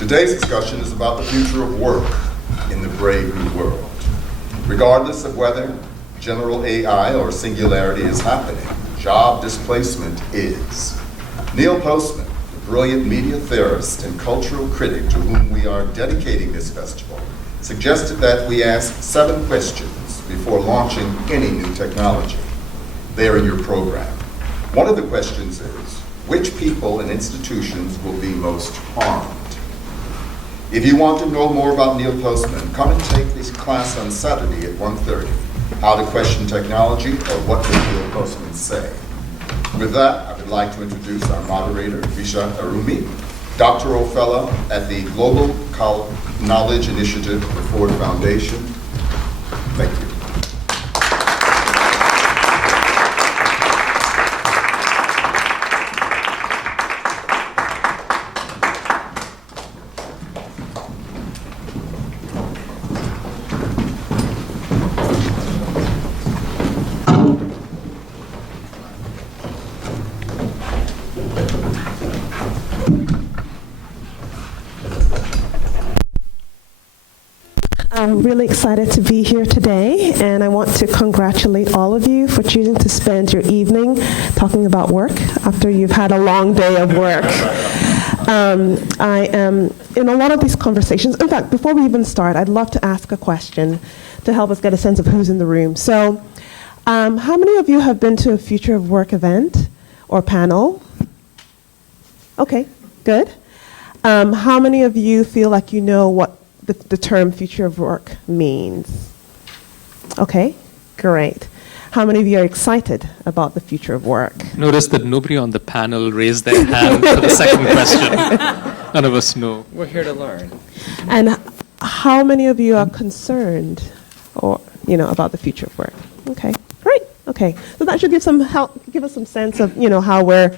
Today's discussion is about the future of work in the brave new world. Regardless of whether general AI or singularity is happening, job displacement is. Neil Postman, the brilliant media theorist and cultural critic to whom we are dedicating this festival, suggested that we ask 7 questions before launching any new technology. They are in your program. One of the questions is, which people and institutions will be most harmed? If you want to know more about Neil Postman, come and take this class on Saturday at 1:30. How to question technology, or what did Neil Postman say? With that, I would like to introduce our moderator, Ritse Erumi, Doctoral Fellow at the Global Knowledge Initiative of the Ford Foundation. Thank you. I'm really excited to be here today, and I want to congratulate all of you for choosing to spend your evening talking about work after you've had a long day of work. I am in a lot of these conversations. In fact, before we even start, I'd love to ask a question to help us get a sense of who's in the room. So, how many of you have been to a Future of Work event or panel? Okay, good. How many of you feel like you know what the term future of work means? Okay, great. How many of you are excited about the future of work? Notice that nobody on the panel raised their hand for the second question. None of us know. We're here to learn. And how many of you are concerned or about the future of work? Okay, great. Okay, so that should give us some sense of how we're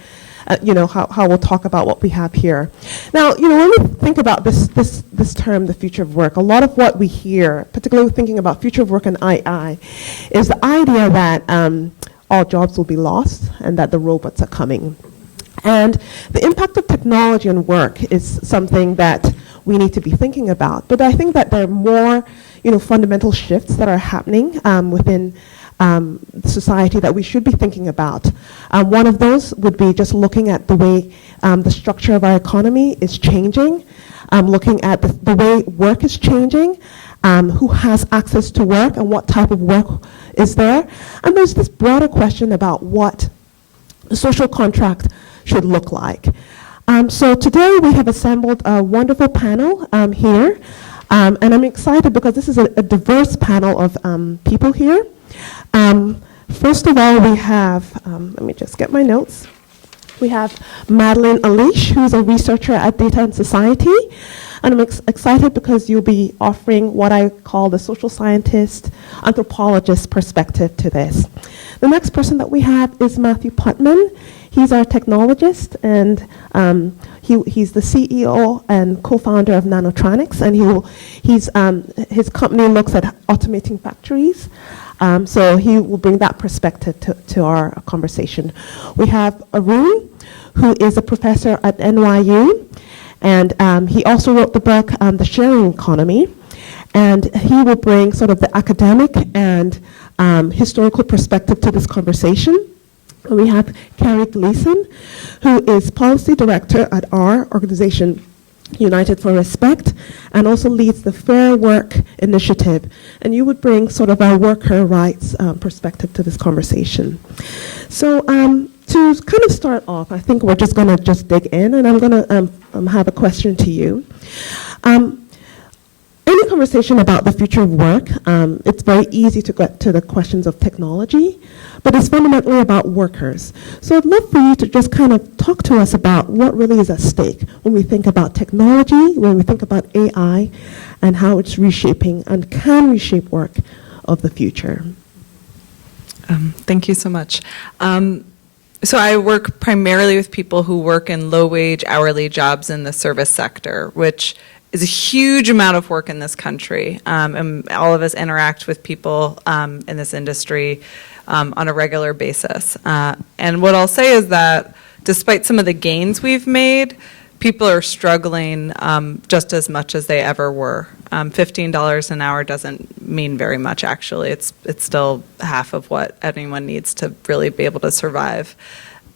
how we'll talk about what we have here. Now, when we think about this term, the future of work, a lot of what we hear, particularly thinking about future of work and II, is the idea that all jobs will be lost and that the robots are coming. And the impact of technology on work is something that we need to be thinking about. But I think that there are more, fundamental shifts that are happening within society that we should be thinking about. One of those would be just looking at the way the structure of our economy is changing, looking at the way work is changing, who has access to work and what type of work is there. And there's this broader question about what the social contract should look like. So today we have assembled a wonderful panel here, and I'm excited because this is a diverse panel of people here. First of all, we have, let me just get my notes. We have Madeleine Elish, who's a researcher at Data and Society. And I'm excited because you'll be offering what I call the social scientist, anthropologist perspective to this. The next person that we have is Matthew Putman. He's our technologist, and he's the CEO and co-founder of Nanotronics, and his company looks at automating factories. So he will bring that perspective to our conversation. We have Arun, who is a professor at NYU, and he also wrote the book, The Sharing Economy, and he will bring sort of the academic and historical perspective to this conversation. And we have Carrie Gleason, who is policy director at our organization, United for Respect, and also leads the Fair Work Initiative. And you would bring sort of our worker rights perspective to this conversation. So to kind of start off, I think we're just going to just dig in, and I'm going to have a question to you. Any conversation about the future of work, it's very easy to get to the questions of technology, but it's fundamentally about workers. So I'd love for you to just kind of talk to us about what really is at stake when we think about technology, when we think about AI, and how it's reshaping and can reshape work of the future. Thank you so much. So I work primarily with people who work in low-wage, hourly jobs in the service sector, which is a huge amount of work in this country. And all of us interact with people in this industry on a regular basis. And what I'll say is that despite some of the gains we've made, people are struggling just as much as they ever were. $15 an hour doesn't mean very much, actually. It's still half of what anyone needs to really be able to survive.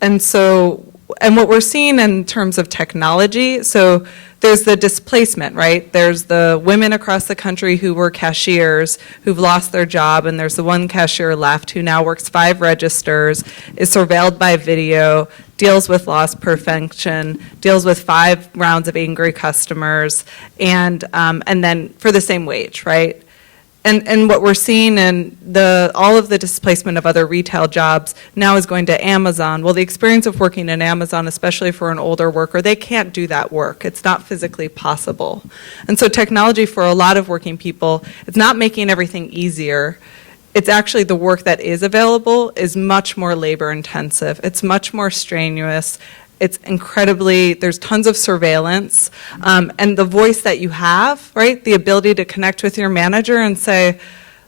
And so, and what we're seeing in terms of technology, so there's the displacement, right? There's the women across the country who were cashiers who've lost their job, and there's the one cashier left who now works 5 registers, is surveilled by video, deals with loss prevention, deals with 5 rounds of angry customers, and then for the same wage, right? And what we're seeing in all of the displacement of other retail jobs now is going to Amazon. Well, the experience of working in Amazon, especially for an older worker, they can't do that work. It's not physically possible. And so technology for a lot of working people, it's not making everything easier. It's actually the work that is available is much more labor intensive. It's much more strenuous. It's incredibly, there's tons of surveillance, and the voice that you have, right? The ability to connect with your manager and say,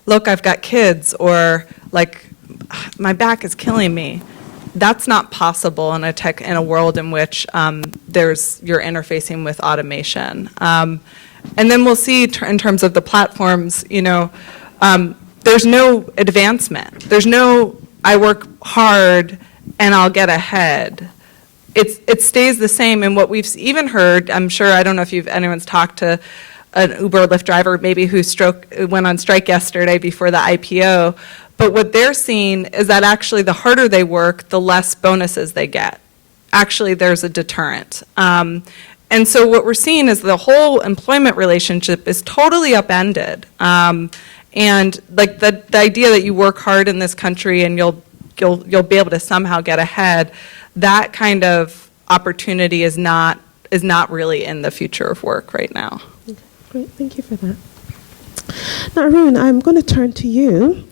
look, I've got kids, or like, my back is killing me. That's not possible in a world in which you're interfacing with automation. And then we'll see in terms of the platforms, there's no advancement. There's no, I work hard and I'll get ahead. It stays the same, and what we've even heard, I'm sure, I don't know if anyone's talked to an Uber or Lyft driver maybe who went on strike yesterday before the IPO, but what they're seeing is that actually the harder they work, the less bonuses they get. Actually, there's a deterrent. And so what we're seeing is the whole employment relationship is totally upended. And like the idea that you work hard in this country and you'll be able to somehow get ahead, that kind of opportunity is not really in the future of work right now. Okay, great, thank you for that. Now, Arun, I'm going to turn to you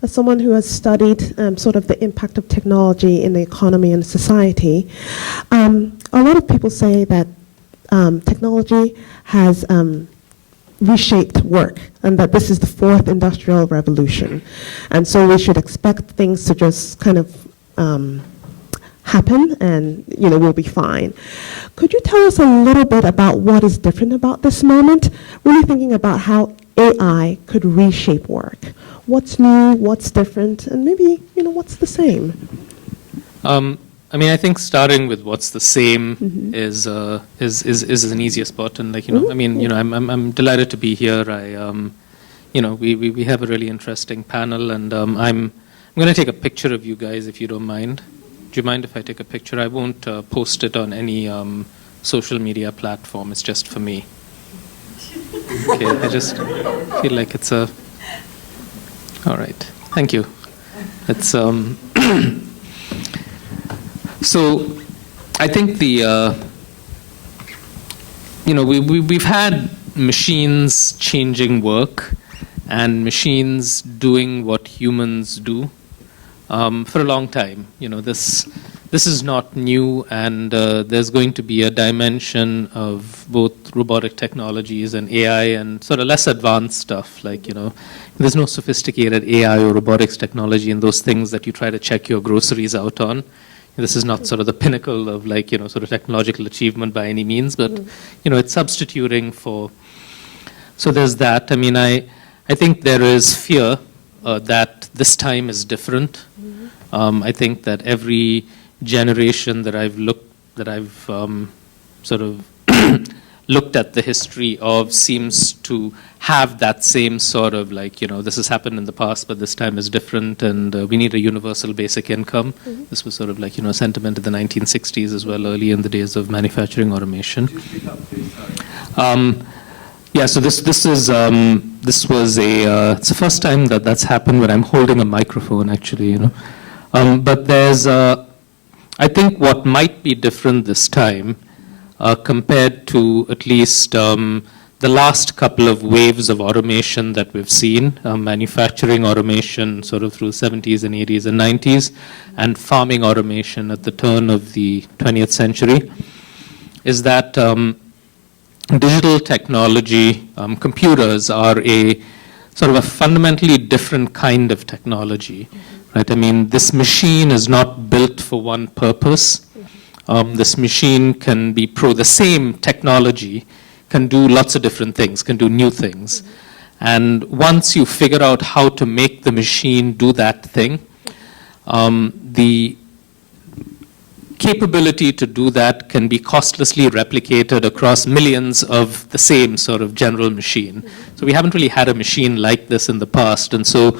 as someone who has studied sort of the impact of technology in the economy and society. A lot of people say that technology has reshaped work, and that this is the 4th industrial revolution. And so we should expect things to just kind of happen, and we'll be fine. Could you tell us a little bit about what is different about this moment? Really thinking about how AI could reshape work. What's new, what's different, and maybe what's the same? I think starting with what's the same is an easier spot, and I'm delighted to be here. We have a really interesting panel, and I'm going to take a picture of you guys if you don't mind. Do you mind if I take a picture? I won't post it on any social media platform. It's just for me. Okay, I just feel like it's a... All right, thank you. It's So I think we've had machines changing work and machines doing what humans do for a long time. This is not new, and there's going to be a dimension of both robotic technologies and AI and sort of less advanced stuff. There's no sophisticated AI or robotics technology in those things that you try to check your groceries out on. This is not sort of the pinnacle of sort of technological achievement by any means, but it's substituting for. So there's that. I think there is fear that this time is different. I think that every generation that I've sort of looked at the history of seems to have that same sort of this has happened in the past, but this time is different, and we need a universal basic income. This was sort of sentiment of the 1960s as well, early in the days of manufacturing automation. Yeah, so this was it's the first time that's happened when I'm holding a microphone, actually, But there's, I think what might be different this time compared to at least the last couple of waves of automation that we've seen, manufacturing automation sort of through the 70s and 80s and 90s, and farming automation at the turn of the 20th century, is that digital technology, computers are a sort of a fundamentally different kind of technology, right? This machine is not built for one purpose. This machine can be the same technology can do lots of different things, can do new things. And once you figure out how to make the machine do that thing, the capability to do that can be costlessly replicated across millions of the same sort of general machine. So we haven't really had a machine like this in the past. And so,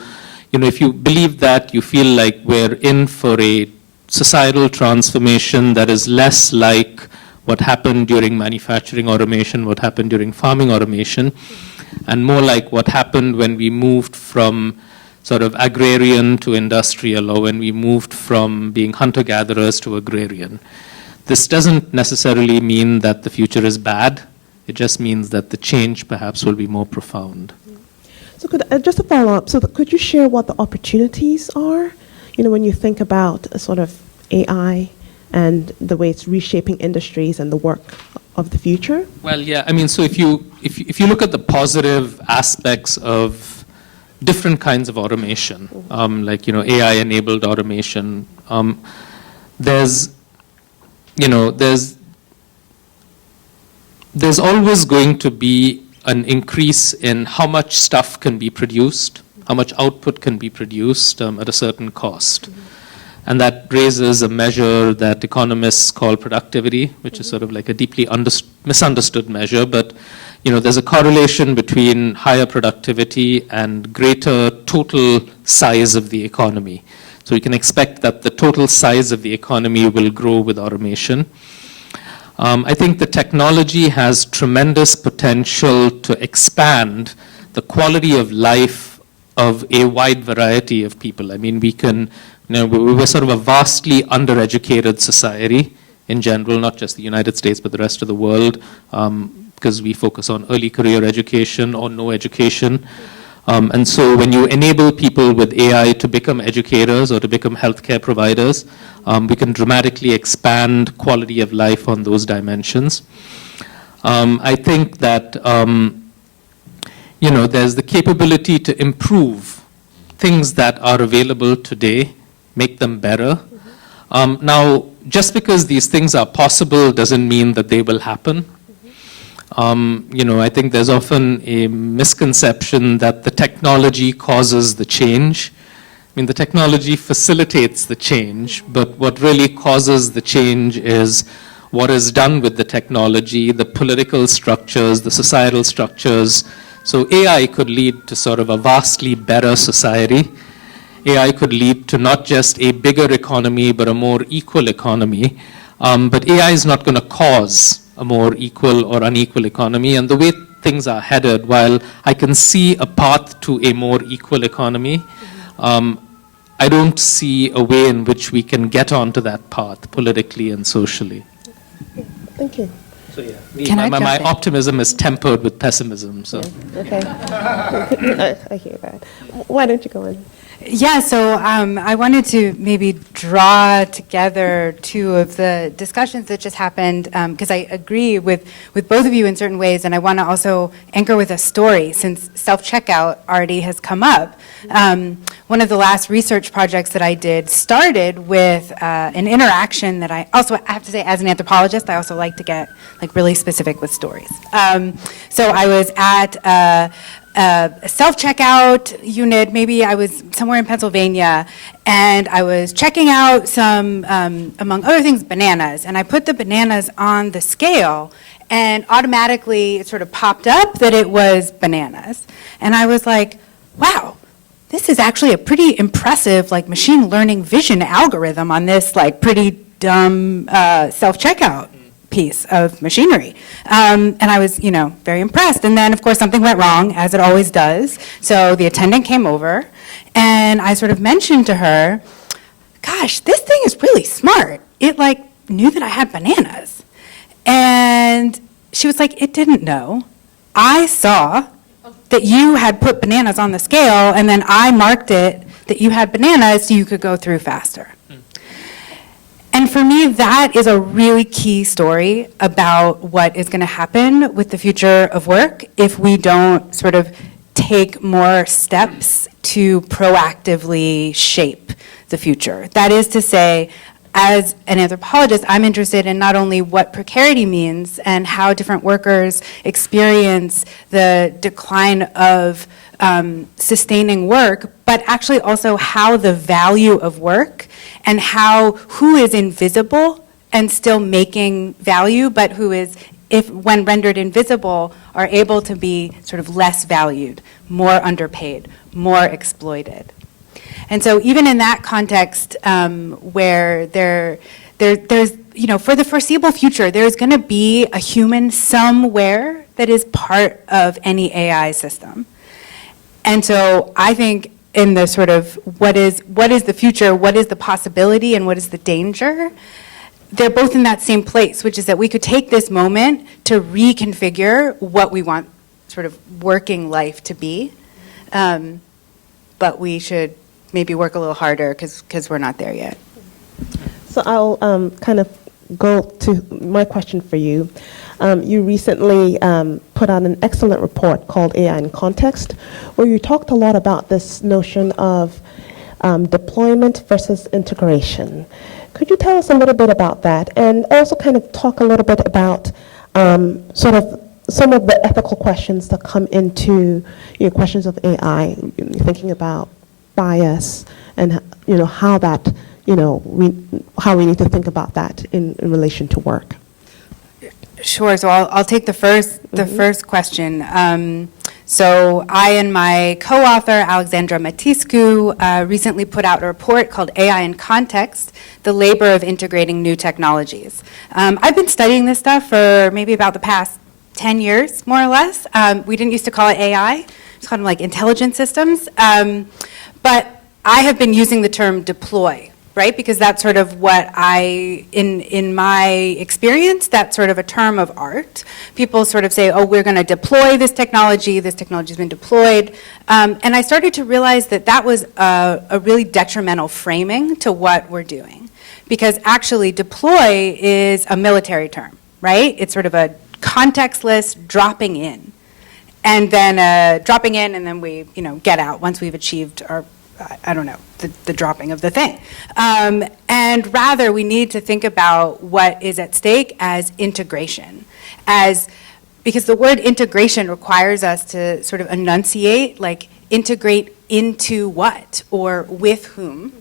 if you believe that, you feel like we're in for a societal transformation that is less like what happened during manufacturing automation, what happened during farming automation, and more like what happened when we moved from sort of agrarian to industrial, or when we moved from being hunter-gatherers to agrarian. This doesn't necessarily mean that the future is bad. It just means that the change perhaps will be more profound. So just to follow up, so could you share what the opportunities are? When you think about sort of AI and the way it's reshaping industries and the work of the future? Well, yeah, so if you look at the positive aspects of different kinds of automation, like AI-enabled automation, there's always going to be an increase in how much stuff can be produced, how much output can be produced at a certain cost. And that raises a measure that economists call productivity, which is sort of like a deeply misunderstood measure. But there's a correlation between higher productivity and greater total size of the economy. So you can expect that the total size of the economy will grow with automation. I think the technology has tremendous potential to expand the quality of life of a wide variety of people. We're sort of a vastly undereducated society in general, not just the United States, but the rest of the world, because we focus on early career education or no education. And so when you enable people with AI to become educators or to become healthcare providers, we can dramatically expand quality of life on those dimensions. I think that, there's the capability to improve things that are available today, make them better. Now, just because these things are possible doesn't mean that they will happen. I think there's often a misconception that the technology causes the change. The technology facilitates the change, but what really causes the change is what is done with the technology, the political structures, the societal structures. So AI could lead to sort of a vastly better society. AI could lead to not just a bigger economy, but a more equal economy. But AI is not going to cause a more equal or unequal economy. And the way things are headed, while I can see a path to a more equal economy, I don't see a way in which we can get onto that path politically and socially. Thank you. So yeah, my optimism is tempered with pessimism. So. Yeah. Okay. I hear that. Why don't you go in? Yeah, so I wanted to maybe draw together two of the discussions that just happened, because I agree with both of you in certain ways, and I want to also anchor with a story, since self-checkout already has come up. One of the last research projects that I did started with an interaction that I have to say, as an anthropologist, I also like to get really specific with stories. So I was at a self-checkout unit. Maybe I was somewhere in Pennsylvania, and I was checking out some, among other things, bananas. And I put the bananas on the scale, and automatically it sort of popped up that it was bananas. And I was like, wow, this is actually a pretty impressive machine learning vision algorithm on this pretty dumb self-checkout piece of machinery. And I was, very impressed. And then, of course, something went wrong, as it always does. So the attendant came over, and I sort of mentioned to her, gosh, this thing is really smart. It, knew that I had bananas. And she was like, it didn't know. I saw that you had put bananas on the scale, and then I marked it that you had bananas so you could go through faster. And for me, that is a really key story about what is going to happen with the future of work if we don't sort of take more steps to proactively shape the future. That is to say, as an anthropologist, I'm interested in not only what precarity means and how different workers experience the decline of sustaining work, but actually also how the value of work and who is invisible and still making value, but who is, if when rendered invisible, are able to be sort of less valued, more underpaid, more exploited. And so even in that context, where there's, for the foreseeable future, there's going to be a human somewhere that is part of any AI system. And so I think in the sort of what is the future, what is the possibility, and what is the danger, they're both in that same place, which is that we could take this moment to reconfigure what we want sort of working life to be, but we should maybe work a little harder because we're not there yet. So I'll kind of go to my question for you. You recently put out an excellent report called AI in Context, where you talked a lot about this notion of deployment versus integration. Could you tell us a little bit about that, and also kind of talk a little bit about sort of some of the ethical questions that come into questions of AI, thinking about bias and how that how we need to think about that in relation to work. Sure. So I'll take the first question. So I and my co-author, Alexandra Matiscu, recently put out a report called AI in Context, the labor of integrating new technologies. I've been studying this stuff for maybe about the past 10 years, more or less. We didn't used to call it AI. It's called like intelligent systems. But I have been using the term deploy, right? Because that's sort of what in my experience, that's sort of a term of art. People sort of say, oh, we're going to deploy this technology's been deployed. And I started to realize that that was a really detrimental framing to what we're doing. Because actually deploy is a military term, right? It's sort of a contextless dropping in. And then dropping in, and then we, get out once we've achieved our, the dropping of the thing. And rather, we need to think about what is at stake as integration, because the word integration requires us to sort of enunciate, like integrate into what or with whom.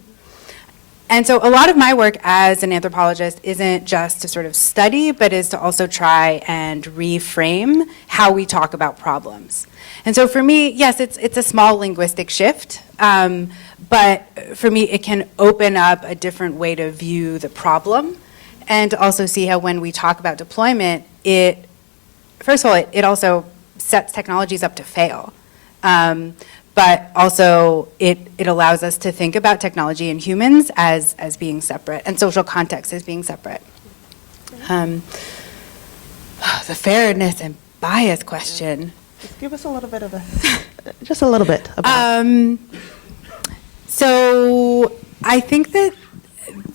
And so a lot of my work as an anthropologist isn't just to sort of study, but is to also try and reframe how we talk about problems. And so for me, yes, it's a small linguistic shift, but for me it can open up a different way to view the problem, and to also see how when we talk about deployment, first of all, it also sets technologies up to fail. But also it allows us to think about technology and humans as being separate, and social context as being separate. The fairness and bias question. Just give us a little bit of just a little bit about. So I think that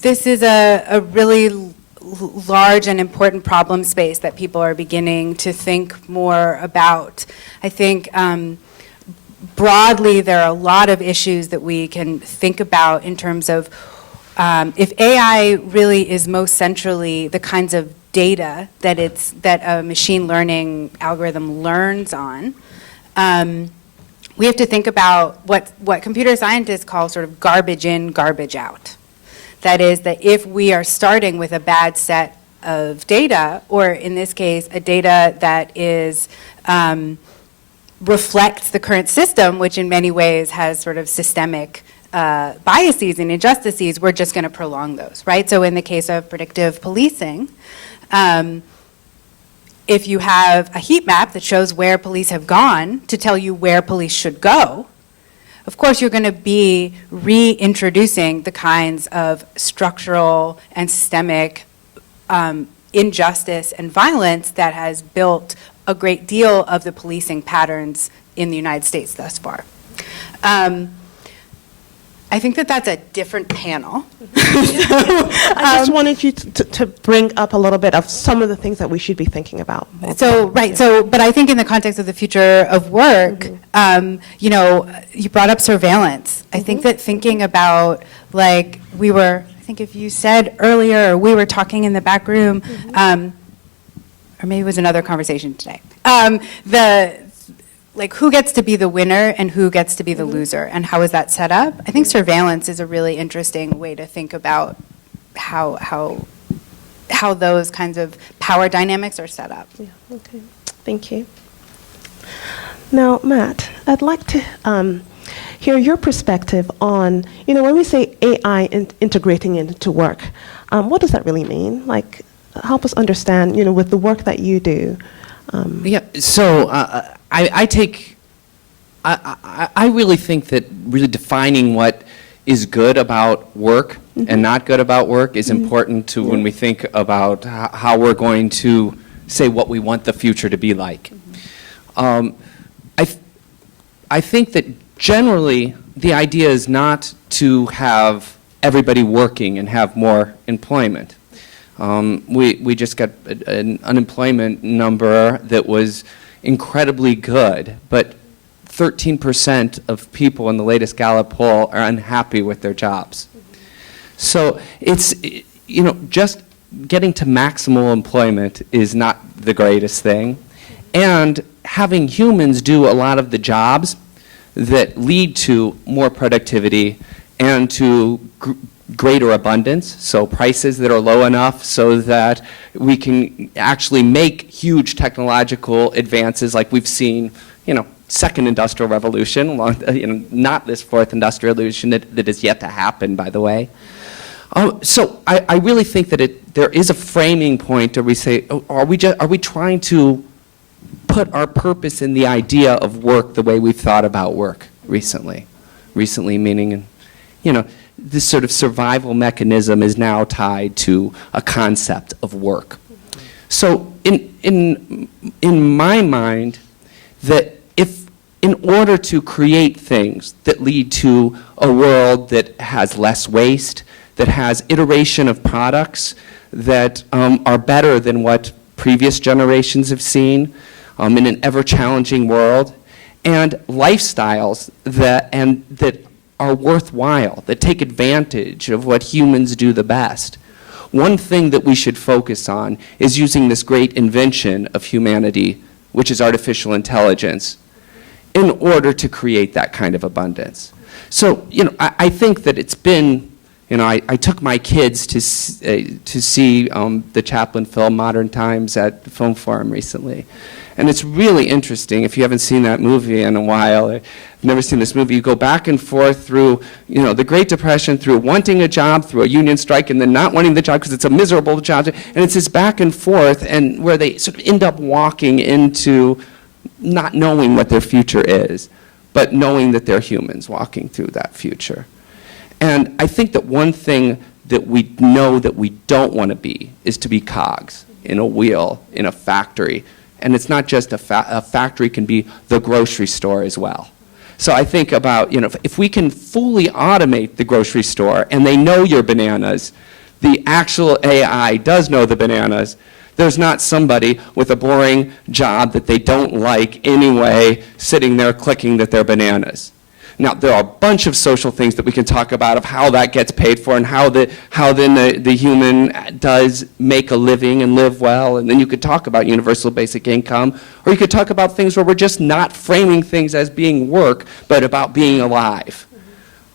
this is a really large and important problem space that people are beginning to think more about. I think broadly, there are a lot of issues that we can think about in terms of if AI really is most centrally the kinds of data that a machine learning algorithm learns on. We have to think about what computer scientists call sort of garbage in, garbage out. That is, that if we are starting with a bad set of data, or in this case, a data that is reflects the current system, which in many ways has sort of systemic biases and injustices, we're just going to prolong those, right? So in the case of predictive policing, if you have a heat map that shows where police have gone to tell you where police should go, of course you're going to be reintroducing the kinds of structural and systemic injustice and violence that has built a great deal of the policing patterns in the United States thus far. I think that that's a different panel. I just wanted you to bring up a little bit of some of the things that we should be thinking about. But I think in the context of the future of work, you brought up surveillance. I think that thinking about, like, I think if you said earlier, or we were talking in the back room, or maybe it was another conversation today, like who gets to be the winner and who gets to be the loser, and how is that set up? I think surveillance is a really interesting way to think about how those kinds of power dynamics are set up. Yeah, okay. Thank you. Now, Matt, I'd like to hear your perspective on, when we say AI integrating into work, what does that really mean? Like, help us understand, with the work that you do. Yeah, so I really think that really defining what is good about work and not good about work is important to when we think about how we're going to say what we want the future to be like. I think that generally the idea is not to have everybody working and have more employment. We just got an unemployment number that was incredibly good, but 13% of people in the latest Gallup poll are unhappy with their jobs. So it's, just getting to maximal employment is not the greatest thing. And having humans do a lot of the jobs that lead to more productivity and to greater abundance, so prices that are low enough so that we can actually make huge technological advances like we've seen, second industrial revolution, not this fourth industrial revolution that is yet to happen, by the way. So I really think that there is a framing point where we say, are we trying to put our purpose in the idea of work the way we've thought about work recently? Recently meaning, this sort of survival mechanism is now tied to a concept of work. So in my mind, that if in order to create things that lead to a world that has less waste, that has iteration of products that are better than what previous generations have seen in an ever-challenging world, and lifestyles that are worthwhile, that take advantage of what humans do the best. One thing that we should focus on is using this great invention of humanity, which is artificial intelligence, in order to create that kind of abundance. So, I think that it's been, I took my kids to see the Chaplin film Modern Times at the Film Forum recently. And it's really interesting, if you haven't seen that movie in a while, I've never seen this movie, you go back and forth through, the Great Depression, through wanting a job, through a union strike, and then not wanting the job because it's a miserable job. And it's this back and forth, and where they sort of end up walking into not knowing what their future is, but knowing that they're humans walking through that future. And I think that one thing that we know that we don't want to be is to be cogs in a wheel, in a factory. And it's not just a factory, can be the grocery store as well. So I think about, if we can fully automate the grocery store and they know your bananas, the actual AI does know the bananas. There's not somebody with a boring job that they don't like anyway sitting there clicking that they're bananas. Now, there are a bunch of social things that we can talk about of how that gets paid for and how then the human does make a living and live well. And then you could talk about universal basic income, or you could talk about things where we're just not framing things as being work, but about being alive.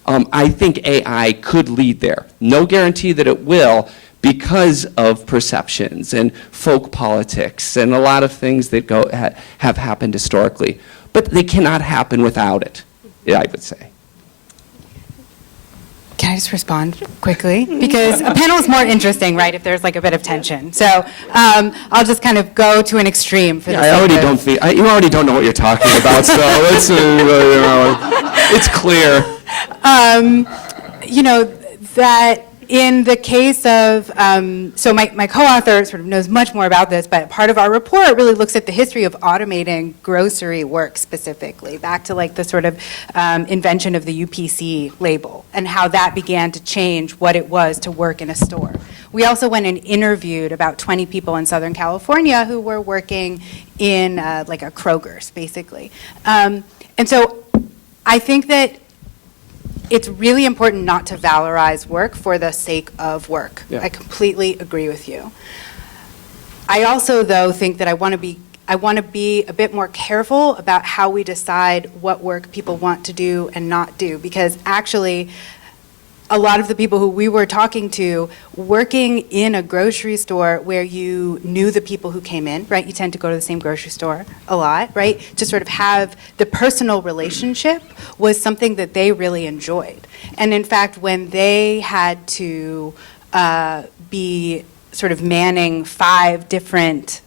I think AI could lead there. No guarantee that it will, because of perceptions and folk politics and a lot of things that have happened historically. But they cannot happen without it, I would say. Can I just respond quickly? Because a panel is more interesting, right, if there's like a bit of tension. So I'll just kind of go to an extreme for the I already don't feel, you already don't know what you're talking about, so it's, it's clear. That in the case of, so my co-author sort of knows much more about this, but part of our report really looks at the history of automating grocery work specifically, back to like the sort of invention of the UPC label and how that began to change what it was to work in a store. We also went and interviewed about 20 people in Southern California who were working in like a Kroger's, basically. And so I think that it's really important not to valorize work for the sake of work. Yeah. I completely agree with you. I also, though, think that I want to be a bit more careful about how we decide what work people want to do and not do, because actually, a lot of the people who we were talking to, working in a grocery store where you knew the people who came in, right? You tend to go to the same grocery store a lot, right? To sort of have the personal relationship was something that they really enjoyed. And in fact, when they had to be sort of manning 5 different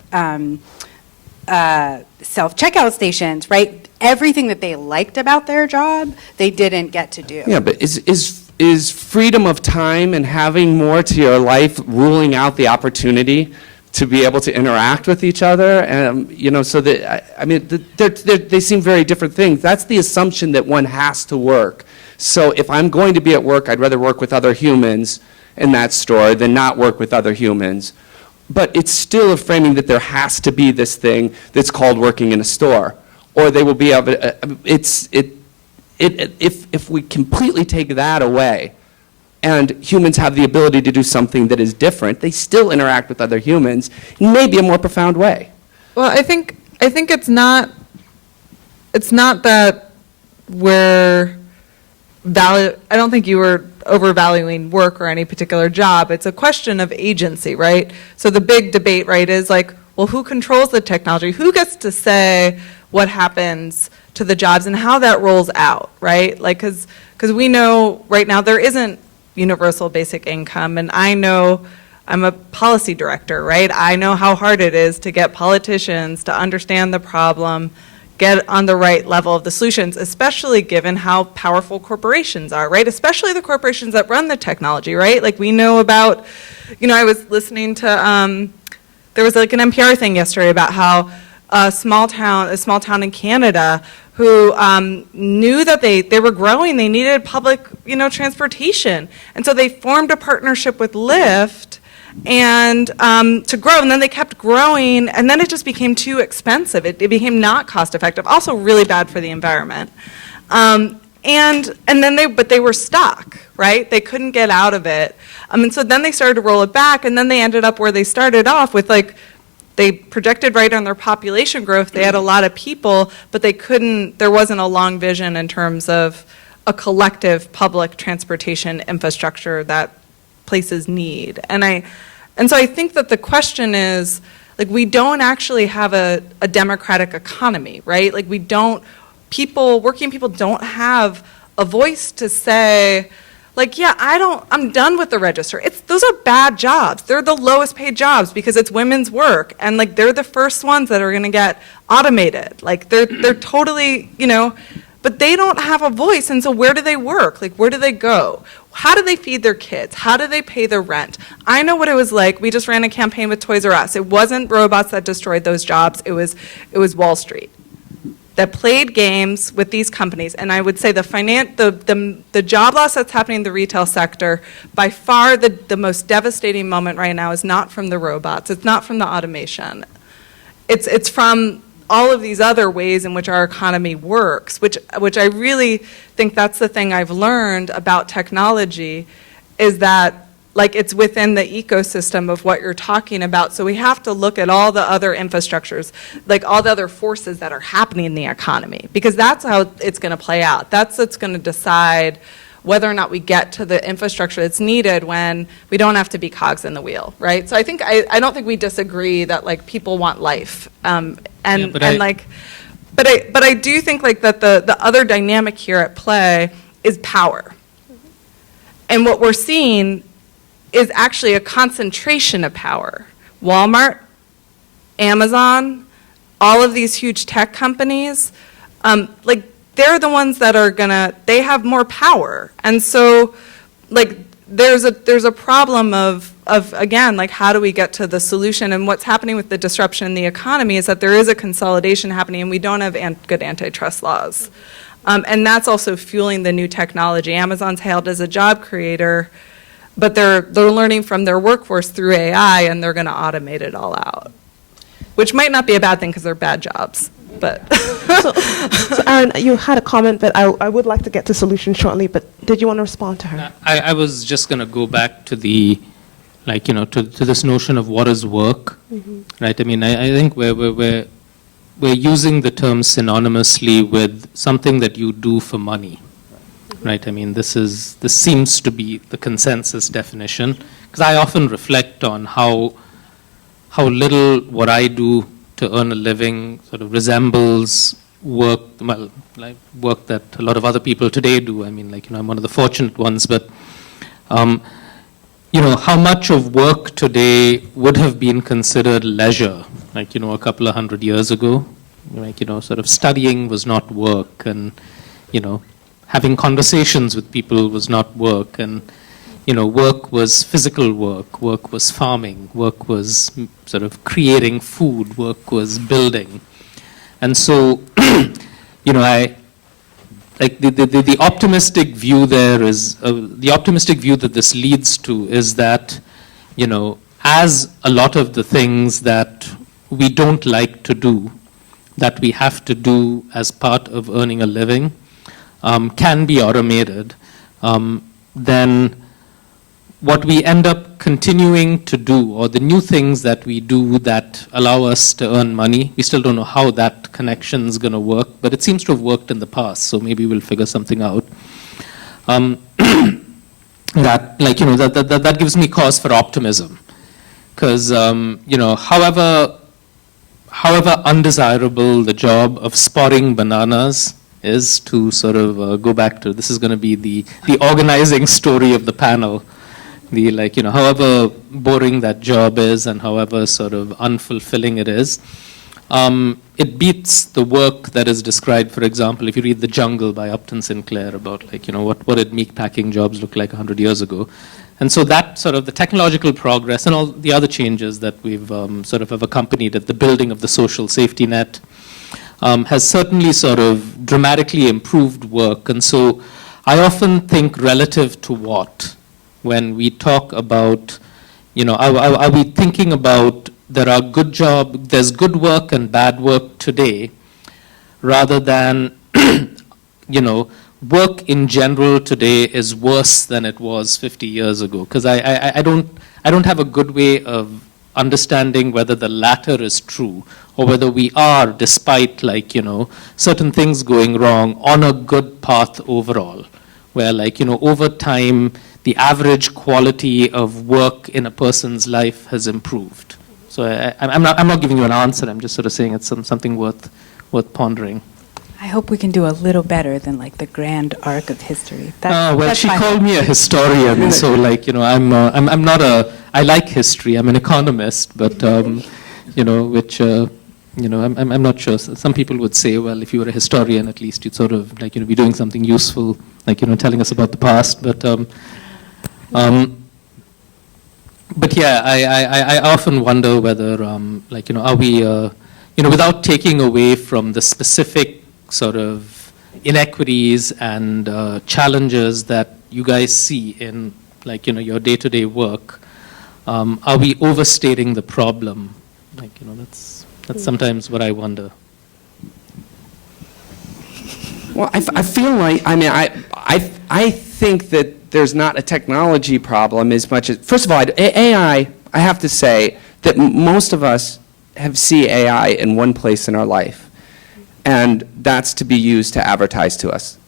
self-checkout stations, right? Everything that they liked about their job, they didn't get to do. Yeah, but is freedom of time and having more to your life ruling out the opportunity to be able to interact with each other? So that, I mean, they seem very different things. That's the assumption that one has to work. So if I'm going to be at work, I'd rather work with other humans in that store than not work with other humans. But it's still a framing that there has to be this thing that's called working in a store, or they will be able to, if we completely take that away and humans have the ability to do something that is different, they still interact with other humans in maybe a more profound way. Well, I think it's not that I don't think you were overvaluing work or any particular job. It's a question of agency, right? So the big debate, right, is like, well, who controls the technology? Who gets to say what happens to the jobs and how that rolls out, right? Like, because we know right now there isn't universal basic income, and I know I'm a policy director, right? I know how hard it is to get politicians to understand the problem, get on the right level of the solutions, especially given how powerful corporations are, right? Especially the corporations that run the technology, right? Like we know about, I was listening to, there was like an NPR thing yesterday about how a small town in Canada who knew that they were growing, they needed public, transportation. And so they formed a partnership with Lyft and to grow, and then they kept growing, and then it just became too expensive. It became not cost effective, also really bad for the environment. And then they were stuck, right? They couldn't get out of it. And so then they started to roll it back, and then they ended up where they started off with they projected right on their population growth. They had a lot of people, but there wasn't a long vision in terms of a collective public transportation infrastructure that places need. And so I think that the question is, we don't actually have a democratic economy, right? Working people don't have a voice to say, I'm done with the register. Those are bad jobs. They're the lowest paid jobs because it's women's work, and they're the first ones that are gonna get automated. They're totally, but they don't have a voice, and so where do they work? Where do they go? How do they feed their kids? How do they pay their rent? I know what it was like. We just ran a campaign with Toys R Us. It wasn't robots that destroyed those jobs. It was Wall Street that played games with these companies. And I would say the job loss that's happening in the retail sector, by far the most devastating moment right now is not from the robots. It's not from the automation. It's from all of these other ways in which our economy works, which I really think that's the thing I've learned about technology, is that it's within the ecosystem of what you're talking about. So we have to look at all the other infrastructures, all the other forces that are happening in the economy, because that's how it's going to play out. That's what's going to decide whether or not we get to the infrastructure that's needed when we don't have to be cogs in the wheel, right? So I don't think we disagree that people want life, but I do think that the other dynamic here at play is power, and what we're seeing is actually a concentration of power. Walmart, Amazon, all of these huge tech companies, they're the ones that they have more power. And so, there's a problem of again, how do we get to the solution? And what's happening with the disruption in the economy is that there is a consolidation happening, and we don't have good antitrust laws. And that's also fueling the new technology. Amazon's hailed as a job creator, but they're learning from their workforce through AI, and they're going to automate it all out, which might not be a bad thing because they're bad jobs. but So Aaron, you had a comment that I would like to get to solutions shortly, but did you want to respond to her? I was just going to go back to the, like, to this notion of what is work, right? I mean, I think we're using the term synonymously with something that you do for money, right? I mean, this seems to be the consensus definition, because I often reflect on how little what I do to earn a living sort of resembles work, well, like work that a lot of other people today do. I mean, like, I'm one of the fortunate ones, but, how much of work today would have been considered leisure, like, a couple of 100 years ago? Like, sort of studying was not work, and, having conversations with people was not work, and, work was physical work, work was farming, work was sort of creating food, work was building. And so, the optimistic view there is, the optimistic view that this leads to is that, as a lot of the things that we don't like to do, that we have to do as part of earning a living, can be automated, then what we end up continuing to do, or the new things that we do that allow us to earn money, we still don't know how that connection is going to work, but it seems to have worked in the past, so maybe we'll figure something out. That gives me cause for optimism, because however undesirable the job of spotting bananas is, to sort of go back to, this is going to be the organizing story of the panel. However boring that job is and however sort of unfulfilling it is, it beats the work that is described, for example, if you read The Jungle by Upton Sinclair about, what did meatpacking jobs look like 100 years ago. And so that sort of the technological progress and all the other changes that we've sort of have accompanied at the building of the social safety net has certainly sort of dramatically improved work. And so I often think relative to what? When we talk about, are we thinking about there's good work and bad work today, rather than, work in general today is worse than it was 50 years ago? Because I don't have a good way of understanding whether the latter is true, or whether we are, despite certain things going wrong, on a good path overall, where over time, the average quality of work in a person's life has improved. So I'm not giving you an answer. I'm just sort of saying it's something worth pondering. I hope we can do a little better than the grand arc of history. She called me a historian, so I'm not I like history. I'm an economist, but which I'm not sure. Some people would say, well, if you were a historian, at least you'd sort of be doing something useful, telling us about the past, but. But yeah, I often wonder whether, are we, without taking away from the specific sort of inequities and challenges that you guys see in, your day-to-day work, are we overstating the problem? That's sometimes what I wonder. Well, I feel like, I think that there's not a technology problem as much as, first of all, AI, I have to say that most of us see AI in one place in our life, and that's to be used to advertise to us,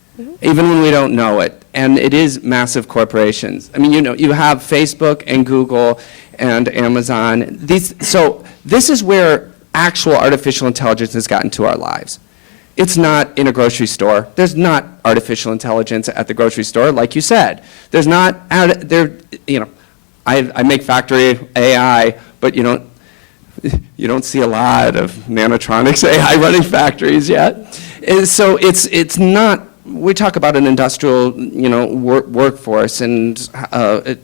even when we don't know it. And it is massive corporations. I mean, you have Facebook and Google and Amazon. So this is where actual artificial intelligence has gotten to our lives. It's not in a grocery store. There's not artificial intelligence at the grocery store, like you said. There's not, I make factory AI, but you don't see a lot of Nanotronics AI running factories yet. And so it's not, we talk about an industrial, workforce and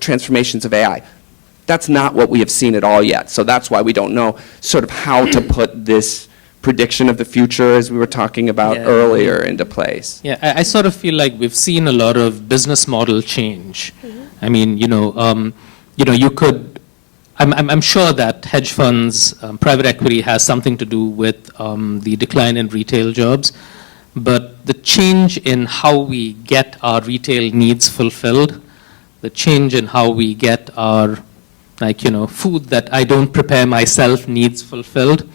transformations of AI. That's not what we have seen at all yet. So that's why we don't know sort of how to put this prediction of the future, as we were talking about earlier, into place. Yeah, I sort of feel like we've seen a lot of business model change. I mean, you could I'm sure that hedge funds, private equity has something to do with the decline in retail jobs, but the change in how we get our retail needs fulfilled, the change in how we get our, food that I don't prepare myself needs fulfilled,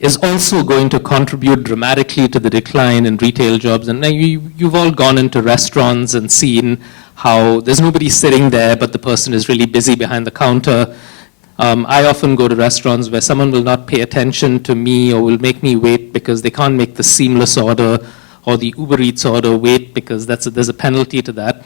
is also going to contribute dramatically to the decline in retail jobs. And you've all gone into restaurants and seen how there's nobody sitting there, but the person is really busy behind the counter. I often go to restaurants where someone will not pay attention to me or will make me wait because they can't make the seamless order or the Uber Eats order wait because there's a penalty to that.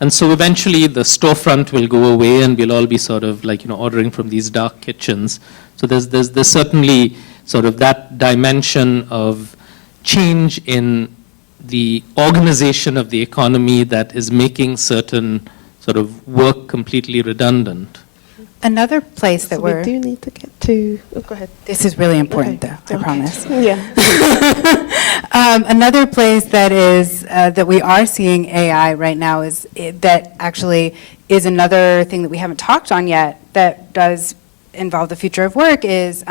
And so eventually the storefront will go away and we'll all be sort of ordering from these dark kitchens. So there's certainly sort of that dimension of change in the organization of the economy that is making certain sort of work completely redundant. Another place that We do need to get to, go ahead. this is really important Okay. though, I promise. Yeah. Another place that is that we are seeing AI right now that actually is another thing that we haven't talked on yet that does involve the future of work is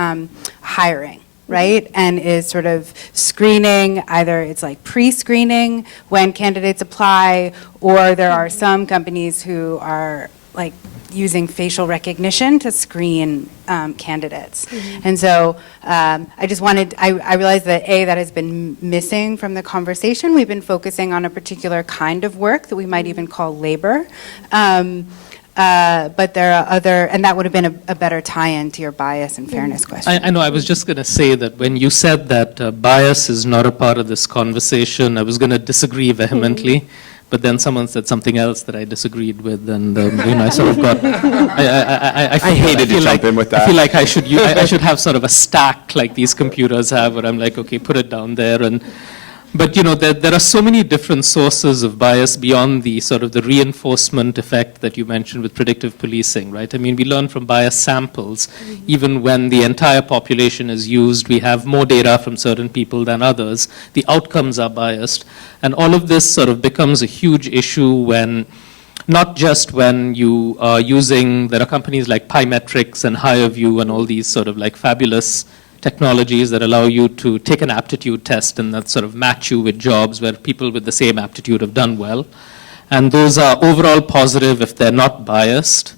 hiring, right? And is sort of screening, either it's like pre-screening when candidates apply, or there are some companies who are like using facial recognition to screen candidates. And so I realized that that has been missing from the conversation. We've been focusing on a particular kind of work that we might even call labor. But there are other, and that would have been a better tie-in to your bias and fairness question. I know, I was just going to say that when you said that bias is not a part of this conversation, I was going to disagree vehemently. But then someone said something else that I disagreed with, and I sort of got. I hated to jump in with that. I feel like I should have sort of a stack like these computers have, where I'm like, okay, put it down there, But there are so many different sources of bias beyond the sort of the reinforcement effect that you mentioned with predictive policing, right? I mean, we learn from bias samples. Even when the entire population is used, we have more data from certain people than others. The outcomes are biased. And all of this sort of becomes a huge issue when, not just when you are using, there are companies like Pymetrics and HireView and all these sort of like fabulous technologies that allow you to take an aptitude test and that sort of match you with jobs where people with the same aptitude have done well. And those are overall positive if they're not biased,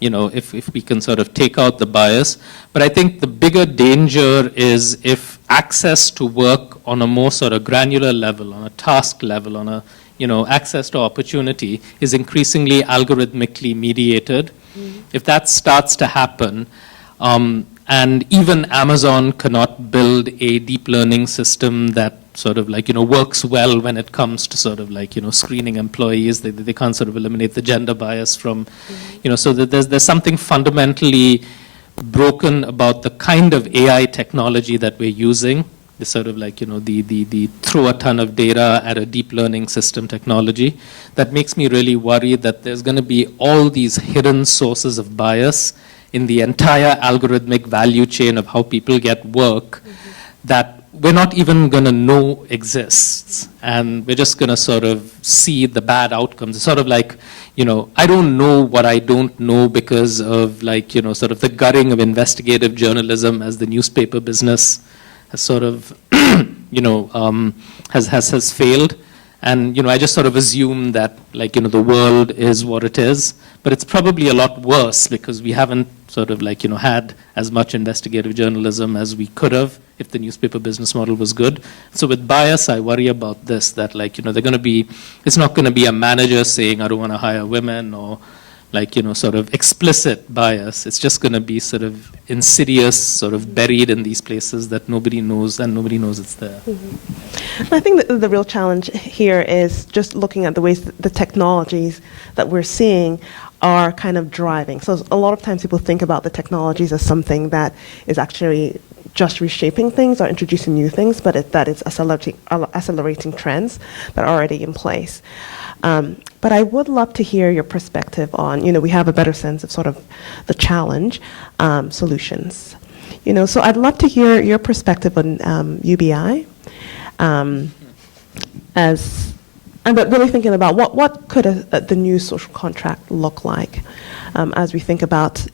if we can sort of take out the bias. But I think the bigger danger is if access to work on a more sort of granular level, on a task level, on a, access to opportunity is increasingly algorithmically mediated. If that starts to happen, and even Amazon cannot build a deep learning system that sort of works well when it comes to sort of screening employees. They can't sort of eliminate the gender bias from, so that there's something fundamentally broken about the kind of AI technology that we're using. The sort of the throw a ton of data at a deep learning system technology that makes me really worried that there's going to be all these hidden sources of bias in the entire algorithmic value chain of how people get work that we're not even going to know exists. And we're just going to sort of see the bad outcomes. It's sort of like, I don't know what I don't know because of sort of the gutting of investigative journalism as the newspaper business has sort of, has failed. And, I just sort of assume that, the world is what it is. But it's probably a lot worse because we haven't sort of had as much investigative journalism as we could have if the newspaper business model was good. So with bias, I worry about this, that it's not going to be a manager saying, I don't want to hire women, or sort of explicit bias. It's just going to be sort of insidious, sort of buried in these places that nobody knows, and nobody knows it's there. I think that the real challenge here is just looking at the ways that the technologies that we're seeing are kind of driving. So a lot of times people think about the technologies as something that is actually just reshaping things or introducing new things, but that it's accelerating trends that are already in place. But I would love to hear your perspective on, we have a better sense of sort of the challenge, solutions. So I'd love to hear your perspective on UBI, but really thinking about what could the new social contract look like? as we think about,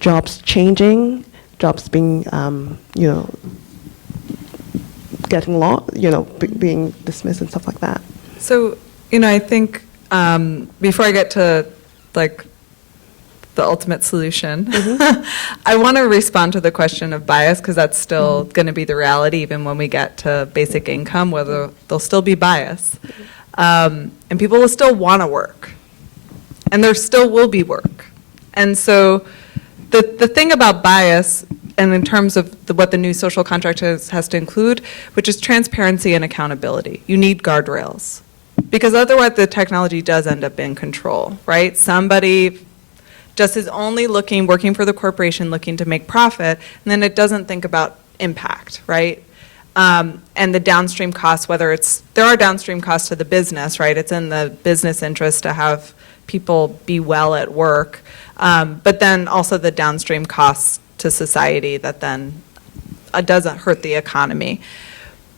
jobs changing, jobs being, getting being dismissed and stuff like that. So, I think before I get to like the ultimate solution, I want to respond to the question of bias, because that's still going to be the reality even when we get to basic income, whether there'll still be bias. And people will still want to work. And there still will be work. And so the thing about bias, and in terms of what the new social contract has to include, which is transparency and accountability. You need guardrails. Because otherwise the technology does end up in control, right? Somebody just is only working for the corporation, looking to make profit, and then it doesn't think about impact, right? And the downstream costs, there are downstream costs to the business, right? It's in the business interest to have people be well at work, but then also the downstream costs to society that then doesn't hurt the economy.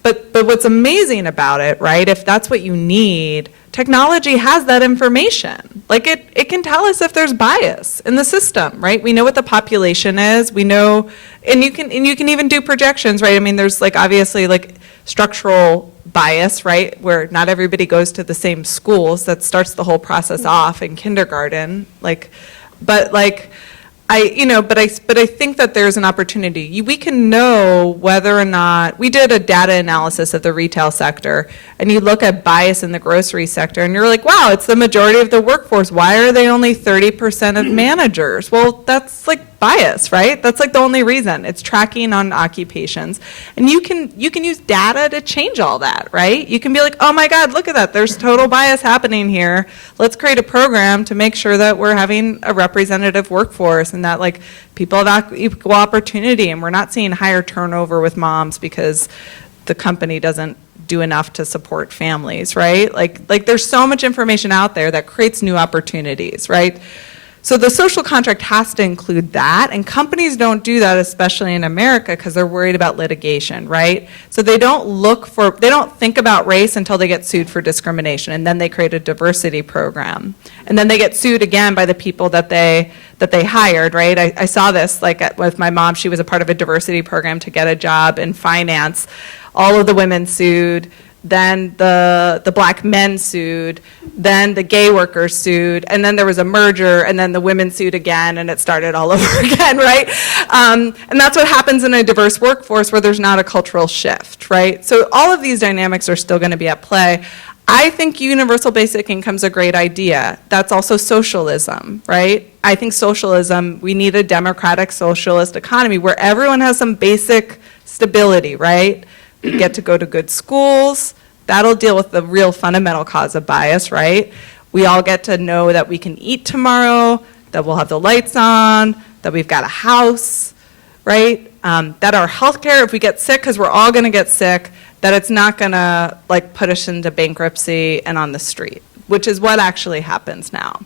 But what's amazing about it, right, if that's what you need, technology has that information. Like it can tell us if there's bias in the system, right? We know what the population is. We know, and you can even do projections, right? I mean, there's like obviously like structural bias, right, where not everybody goes to the same schools. That starts the whole process off in kindergarten. But I think that there's an opportunity. We can know whether or not, we did a data analysis of the retail sector, and you look at bias in the grocery sector, and you're like, wow, it's the majority of the workforce. Why are they only 30% of managers? Well, that's like bias, right? That's like the only reason. It's tracking on occupations. And you can use data to change all that, right? You can be like, oh my God, look at that. There's total bias happening here. Let's create a program to make sure that we're having a representative workforce and that like people have equal opportunity, and we're not seeing higher turnover with moms because the company doesn't do enough to support families, right? Like there's so much information out there that creates new opportunities, right? So the social contract has to include that, and companies don't do that, especially in America, because they're worried about litigation, right? So they don't think about race until they get sued for discrimination, and then they create a diversity program. And then they get sued again by the people that they hired, right? I saw this with my mom. She was a part of a diversity program to get a job in finance. All of the women sued. Then the black men sued, then the gay workers sued, and then there was a merger, and then the women sued again, and it started all over again, right? And that's what happens in a diverse workforce where there's not a cultural shift, right? So all of these dynamics are still going to be at play. I think universal basic income is a great idea. That's also socialism, right? I think socialism, we need a democratic socialist economy where everyone has some basic stability, right? We get to go to good schools. That'll deal with the real fundamental cause of bias, right? We all get to know that we can eat tomorrow, that we'll have the lights on, that we've got a house, right? That our healthcare, if we get sick, because we're all going to get sick, that it's not going to put us into bankruptcy and on the street, which is what actually happens now.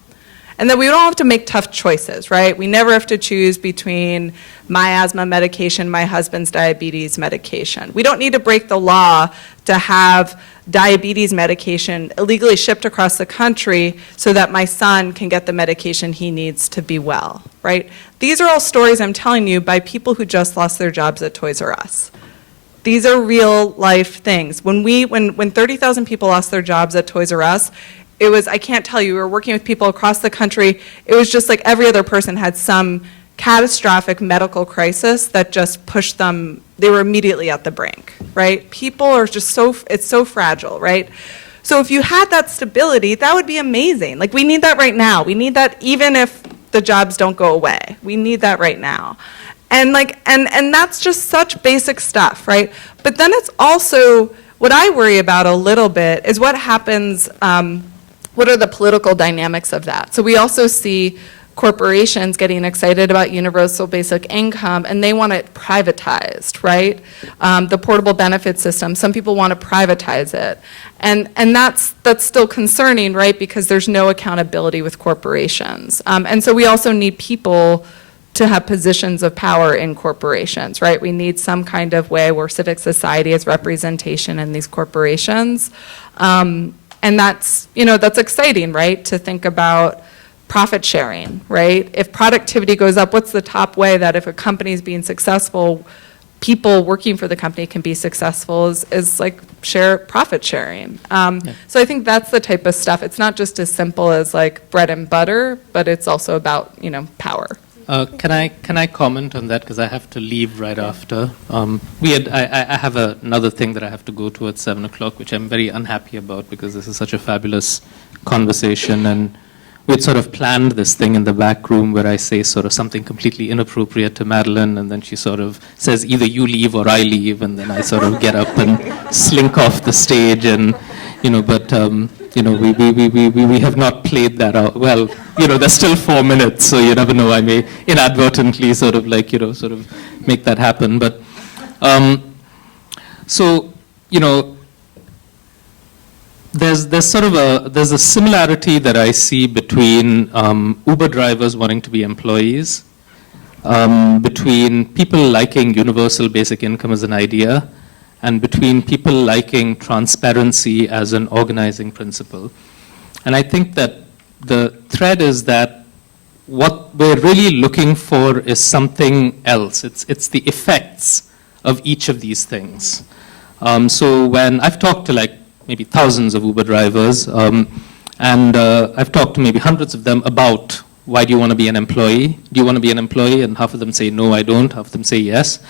And that we don't have to make tough choices, right? We never have to choose between my asthma medication, my husband's diabetes medication. We don't need to break the law to have diabetes medication illegally shipped across the country so that my son can get the medication he needs to be well, right? These are all stories I'm telling you by people who just lost their jobs at Toys R Us. These are real life things. When 30,000 people lost their jobs at Toys R Us, it was, I can't tell you, we were working with people across the country. It was just like every other person had some catastrophic medical crisis that just pushed them, they were immediately at the brink, right? People are just it's so fragile, right? So if you had that stability, that would be amazing. Like we need that right now. We need that even if the jobs don't go away. We need that right now. And and that's just such basic stuff, right? But then it's also, what I worry about a little bit is what happens, what are the political dynamics of that? So we also see corporations getting excited about universal basic income, and they want it privatized, right? The portable benefit system, some people want to privatize it. And that's still concerning, right? Because there's no accountability with corporations. And so we also need people to have positions of power in corporations, right? We need some kind of way where civic society has representation in these corporations. And that's exciting, right? To think about profit sharing, right? If productivity goes up, what's the top way that if a company is being successful, people working for the company can be successful is like profit sharing. So I think that's the type of stuff. It's not just as simple as like bread and butter, but it's also about, power. Can I comment on that, because I have to leave right after. I have another thing that I have to go to at 7 o'clock, which I'm very unhappy about, because this is such a fabulous conversation, and we'd sort of planned this thing in the back room where I say sort of something completely inappropriate to Madeleine, and then she sort of says either you leave or I leave, and then I sort of get up and slink off the stage, and but we have not played that out. Well, there's still 4 minutes, so you never know. I may inadvertently sort of make that happen. But there's a similarity that I see between Uber drivers wanting to be employees, between people liking universal basic income as an idea, and between people liking transparency as an organizing principle. And I think that the thread is that what we're really looking for is something else. It's the effects of each of these things. So when I've talked to maybe thousands of Uber drivers, and I've talked to maybe hundreds of them about why do you want to be an employee? Do you want to be an employee? And half of them say, no, I don't. Half of them say yes.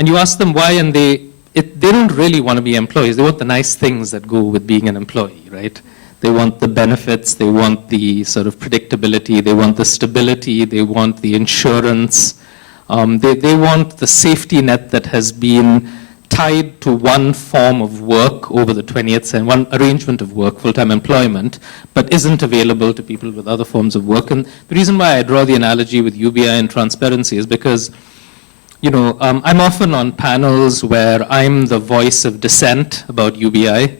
And you ask them why, and they don't really want to be employees. They want the nice things that go with being an employee, right? They want the benefits, they want the sort of predictability, they want the stability, they want the insurance, they want the safety net that has been tied to one form of work over the 20th century, one arrangement of work, full-time employment, but isn't available to people with other forms of work. And the reason why I draw the analogy with UBI and transparency is because I'm often on panels where I'm the voice of dissent about UBI,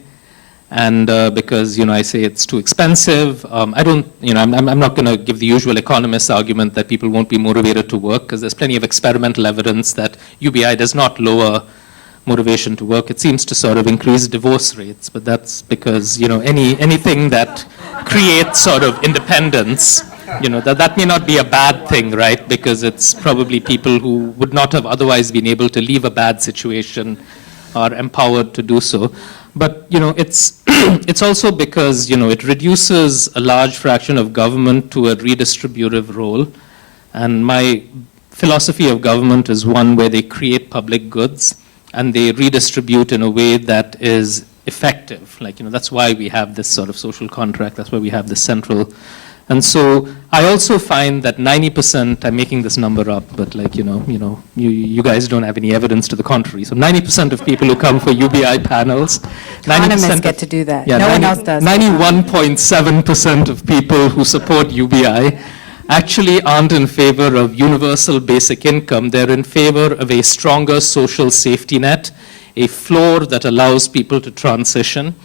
and because I say it's too expensive. I'm not going to give the usual economist argument that people won't be motivated to work, because there's plenty of experimental evidence that UBI does not lower motivation to work. It seems to sort of increase divorce rates, but that's because anything that creates sort of independence. That may not be a bad thing, right? Because it's probably people who would not have otherwise been able to leave a bad situation are empowered to do so. But, it's also because, it reduces a large fraction of government to a redistributive role. And my philosophy of government is one where they create public goods and they redistribute in a way that is effective. That's why we have this sort of social contract. That's why we have this central. And so I also find that 90%, I'm making this number up, but you guys don't have any evidence to the contrary. So 90% of people who come for UBI panels, economists get to do that. Yeah, no one else does. 91.7% of people who support UBI actually aren't in favor of universal basic income. They're in favor of a stronger social safety net, a floor that allows people to transition.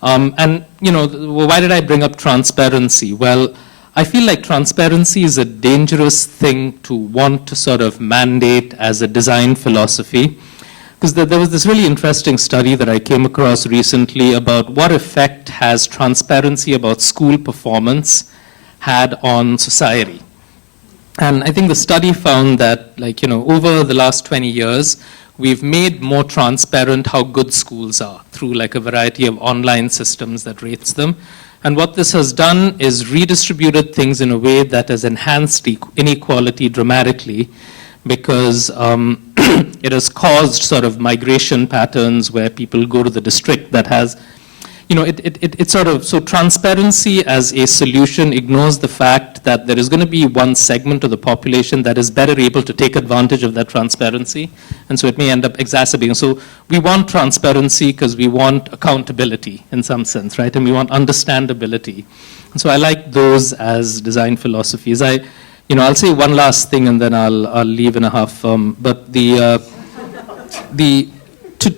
Why did I bring up transparency? Well, I feel like transparency is a dangerous thing to want to sort of mandate as a design philosophy. Because there was this really interesting study that I came across recently about what effect has transparency about school performance had on society. And I think the study found that, over the last 20 years, we've made more transparent how good schools are through a variety of online systems that rates them. And what this has done is redistributed things in a way that has enhanced inequality dramatically, because it has caused sort of migration patterns where people go to the district that has, so transparency as a solution ignores the fact that there is going to be one segment of the population that is better able to take advantage of that transparency, and so it may end up exacerbating. So we want transparency because we want accountability in some sense, right? And we want understandability. And so I like those as design philosophies. I'll say one last thing and then I'll leave in a half. But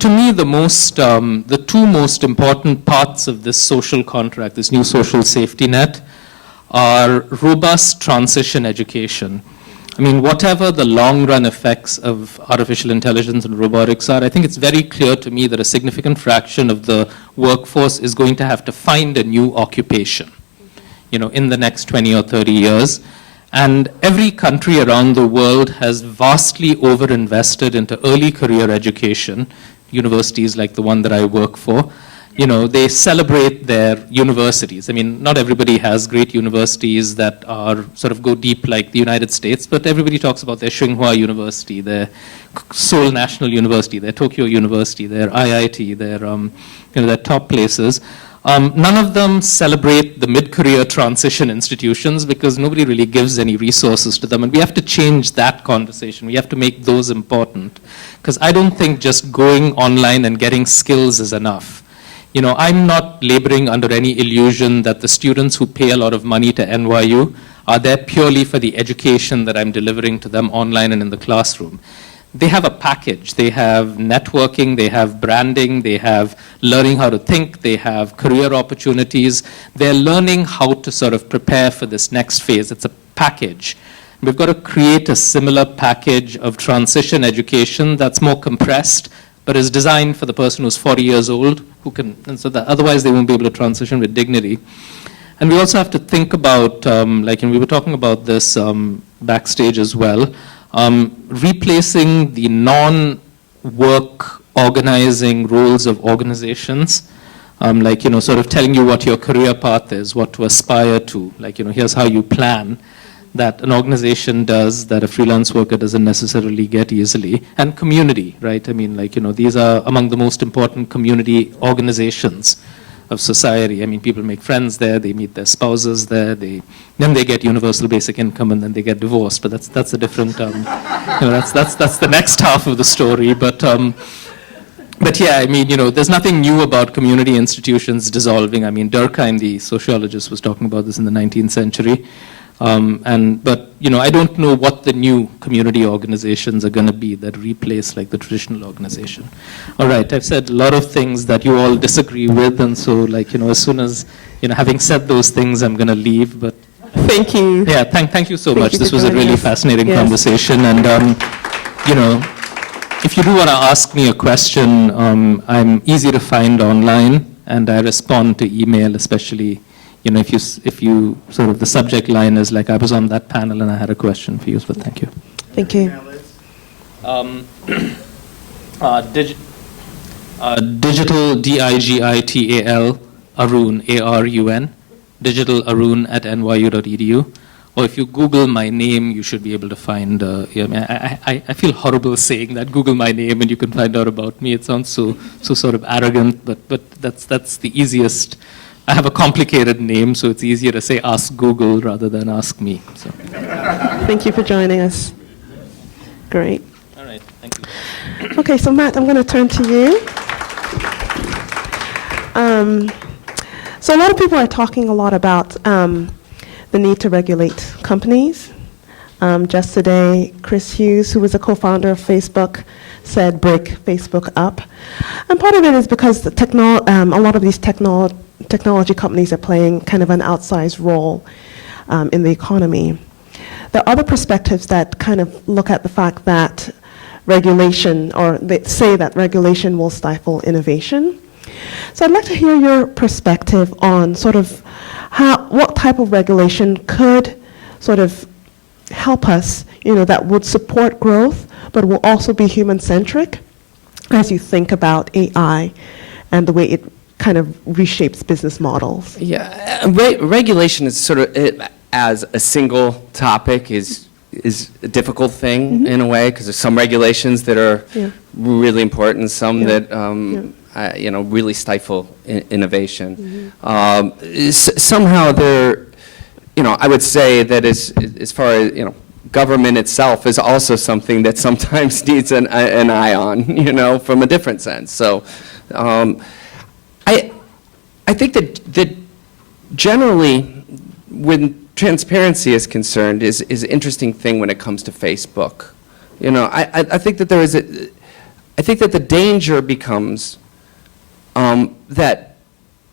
to me, the two most important parts of this social contract, this new social safety net, are robust transition education. I mean, whatever the long-run effects of artificial intelligence and robotics are, I think it's very clear to me that a significant fraction of the workforce is going to have to find a new occupation. in the next 20 or 30 years. And every country around the world has vastly overinvested into early career education, universities like the one that I work for. They celebrate their universities. I mean, not everybody has great universities that are sort of go deep like the United States, but everybody talks about their Tsinghua University, their Seoul National University, their Tokyo University, their IIT, their top places. None of them celebrate the mid-career transition institutions because nobody really gives any resources to them. And we have to change that conversation. We have to make those important. Because I don't think just going online and getting skills is enough. I'm not laboring under any illusion that the students who pay a lot of money to NYU are there purely for the education that I'm delivering to them online and in the classroom. They have a package. They have networking, they have branding, they have learning how to think, they have career opportunities. They're learning how to sort of prepare for this next phase. It's a package. We've got to create a similar package of transition education that's more compressed, but is designed for the person who's 40 years old, and so that otherwise they won't be able to transition with dignity. And we also have to think about, and we were talking about this backstage as well, replacing the non-work organizing roles of organizations, sort of telling you what your career path is, what to aspire to, here's how you plan, that an organization does that a freelance worker doesn't necessarily get easily. And community, right? I mean, these are among the most important community organizations of society. I mean, people make friends there, they meet their spouses there, then they get universal basic income, and then they get divorced. But that's a different, that's the next half of the story. But yeah, I mean, there's nothing new about community institutions dissolving. I mean, Durkheim, the sociologist, was talking about this in the 19th century. But I don't know what the new community organizations are going to be that replace the traditional organization. All right, I've said a lot of things that you all disagree with, and so as soon as having said those things, I'm going to leave. But Thank you. yeah, thank you so Thank much. you This for was a joining really us. fascinating Yes. conversation, and if you do want to ask me a question, I'm easy to find online, and I respond to email, especially. If you sort of the subject line is I was on that panel and I had a question for you, but thank you. Thank you. Digital, DIGITAL, Arun, ARUN, digital Arun at nyu.edu. Or if you Google my name, you should be able to find, I feel horrible saying that, Google my name and you can find out about me. It sounds so sort of arrogant, but that's the easiest. I have a complicated name, so it's easier to say ask Google rather than ask me. So. Thank you for joining us. Great. All right, thank you. Okay, so Matt, I'm going to turn to you. So a lot of people are talking a lot about the need to regulate companies. Just today, Chris Hughes, who was a co-founder of Facebook, said break Facebook up. And part of it is because a lot of these technology companies are playing kind of an outsized role in the economy. There are other perspectives that kind of look at the fact that regulation, or they say that regulation will stifle innovation. So I'd like to hear your perspective on sort of what type of regulation could sort of help us, that would support growth, but will also be human-centric as you think about AI and the way it kind of reshapes business models. Yeah, regulation is sort of, as a single topic, is a difficult thing in a way, because there's some regulations that are really important, some that really stifle innovation. Somehow they're, I would say that as far as government itself is also something that sometimes needs an eye on, from a different sense. So. I think that generally, when transparency is concerned, is an interesting thing when it comes to Facebook. I think that I think that the danger becomes that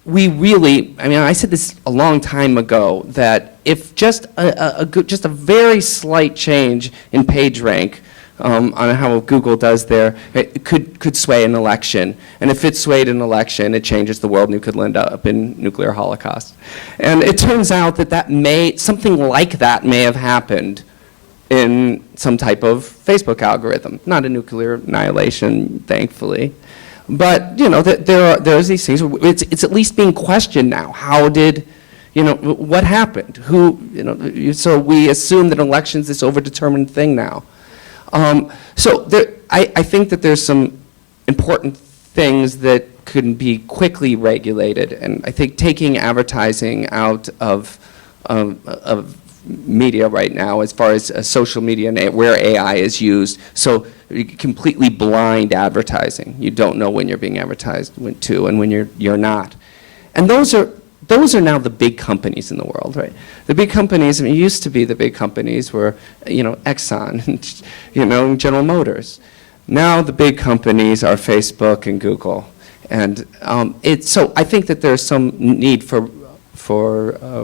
we really, I said this a long time ago, that if just a very slight change in PageRank on how Google does there, it could sway an election. And if it swayed an election, it changes the world and you could end up in nuclear holocaust. And it turns out that something like that may have happened in some type of Facebook algorithm. Not a nuclear annihilation, thankfully. But, there's these things. It's at least being questioned now. How did, what happened? So we assume that elections this overdetermined thing now. I think that there's some important things that can be quickly regulated, and I think taking advertising out of media right now, as far as social media and where AI is used, so completely blind advertising. You don't know when you're being advertised to and when you're not, and those are now the big companies in the world, right? The big companies, it used to be the big companies were, Exxon, and, General Motors. Now the big companies are Facebook and Google. And so I think that there's some need for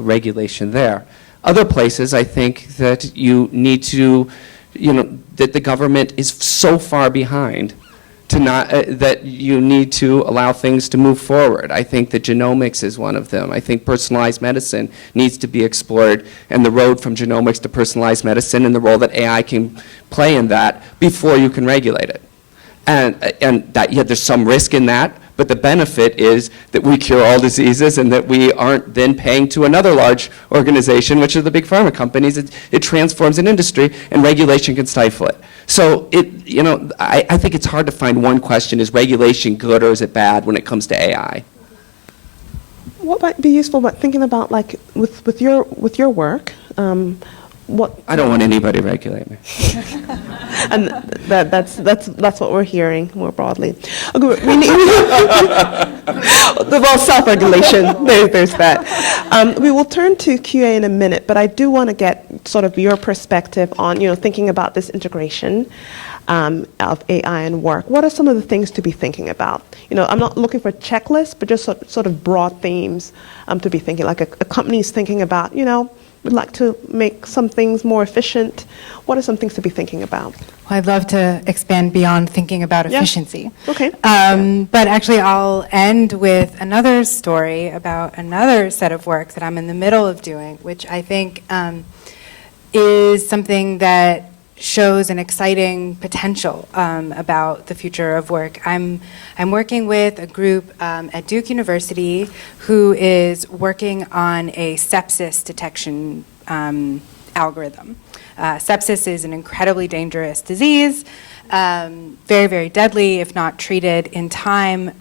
regulation there. Other places, I think that you need to, that the government is so far behind that you need to allow things to move forward. I think that genomics is one of them. I think personalized medicine needs to be explored, and the road from genomics to personalized medicine and the role that AI can play in that before you can regulate it. And that, there's some risk in that, but the benefit is that we cure all diseases and that we aren't then paying to another large organization, which are the big pharma companies. It transforms an industry, and regulation can stifle it. So I think it's hard to find one question: is regulation good or is it bad when it comes to AI? What might be useful, but thinking about like with your work, I don't want anybody to regulate me. and that's what we're hearing more broadly. Okay, well, self-regulation. There's that. We will turn to QA in a minute, but I do want to get sort of your perspective on thinking about this integration of AI and work. What are some of the things to be thinking about? I'm not looking for checklists, but just sort of broad themes to be thinking. Like a company's thinking about, we'd like to make some things more efficient. What are some things to be thinking about? Well, I'd love to expand beyond thinking about efficiency. Okay. But actually, I'll end with another story about another set of work that I'm in the middle of doing, which I think is something that shows an exciting potential about the future of work. I'm working with a group at Duke University who is working on a sepsis detection algorithm. Sepsis is an incredibly dangerous disease, very, very deadly if not treated in time.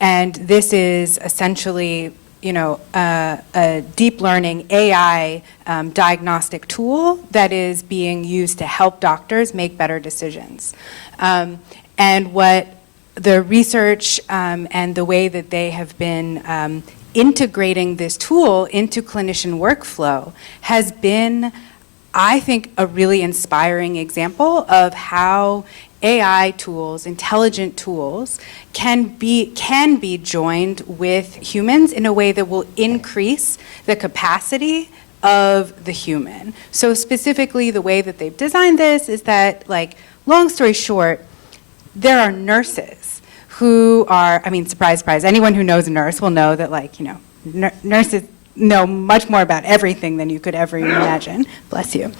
And this is essentially a deep learning AI diagnostic tool that is being used to help doctors make better decisions. And what the research and the way that they have been integrating this tool into clinician workflow has been, I think, a really inspiring example of how AI tools, intelligent tools, can be joined with humans in a way that will increase the capacity of the human. So specifically, the way that they've designed this is that, long story short, there are nurses who are, surprise, surprise, anyone who knows a nurse will know that, nurses know much more about everything than you could ever imagine. Bless you.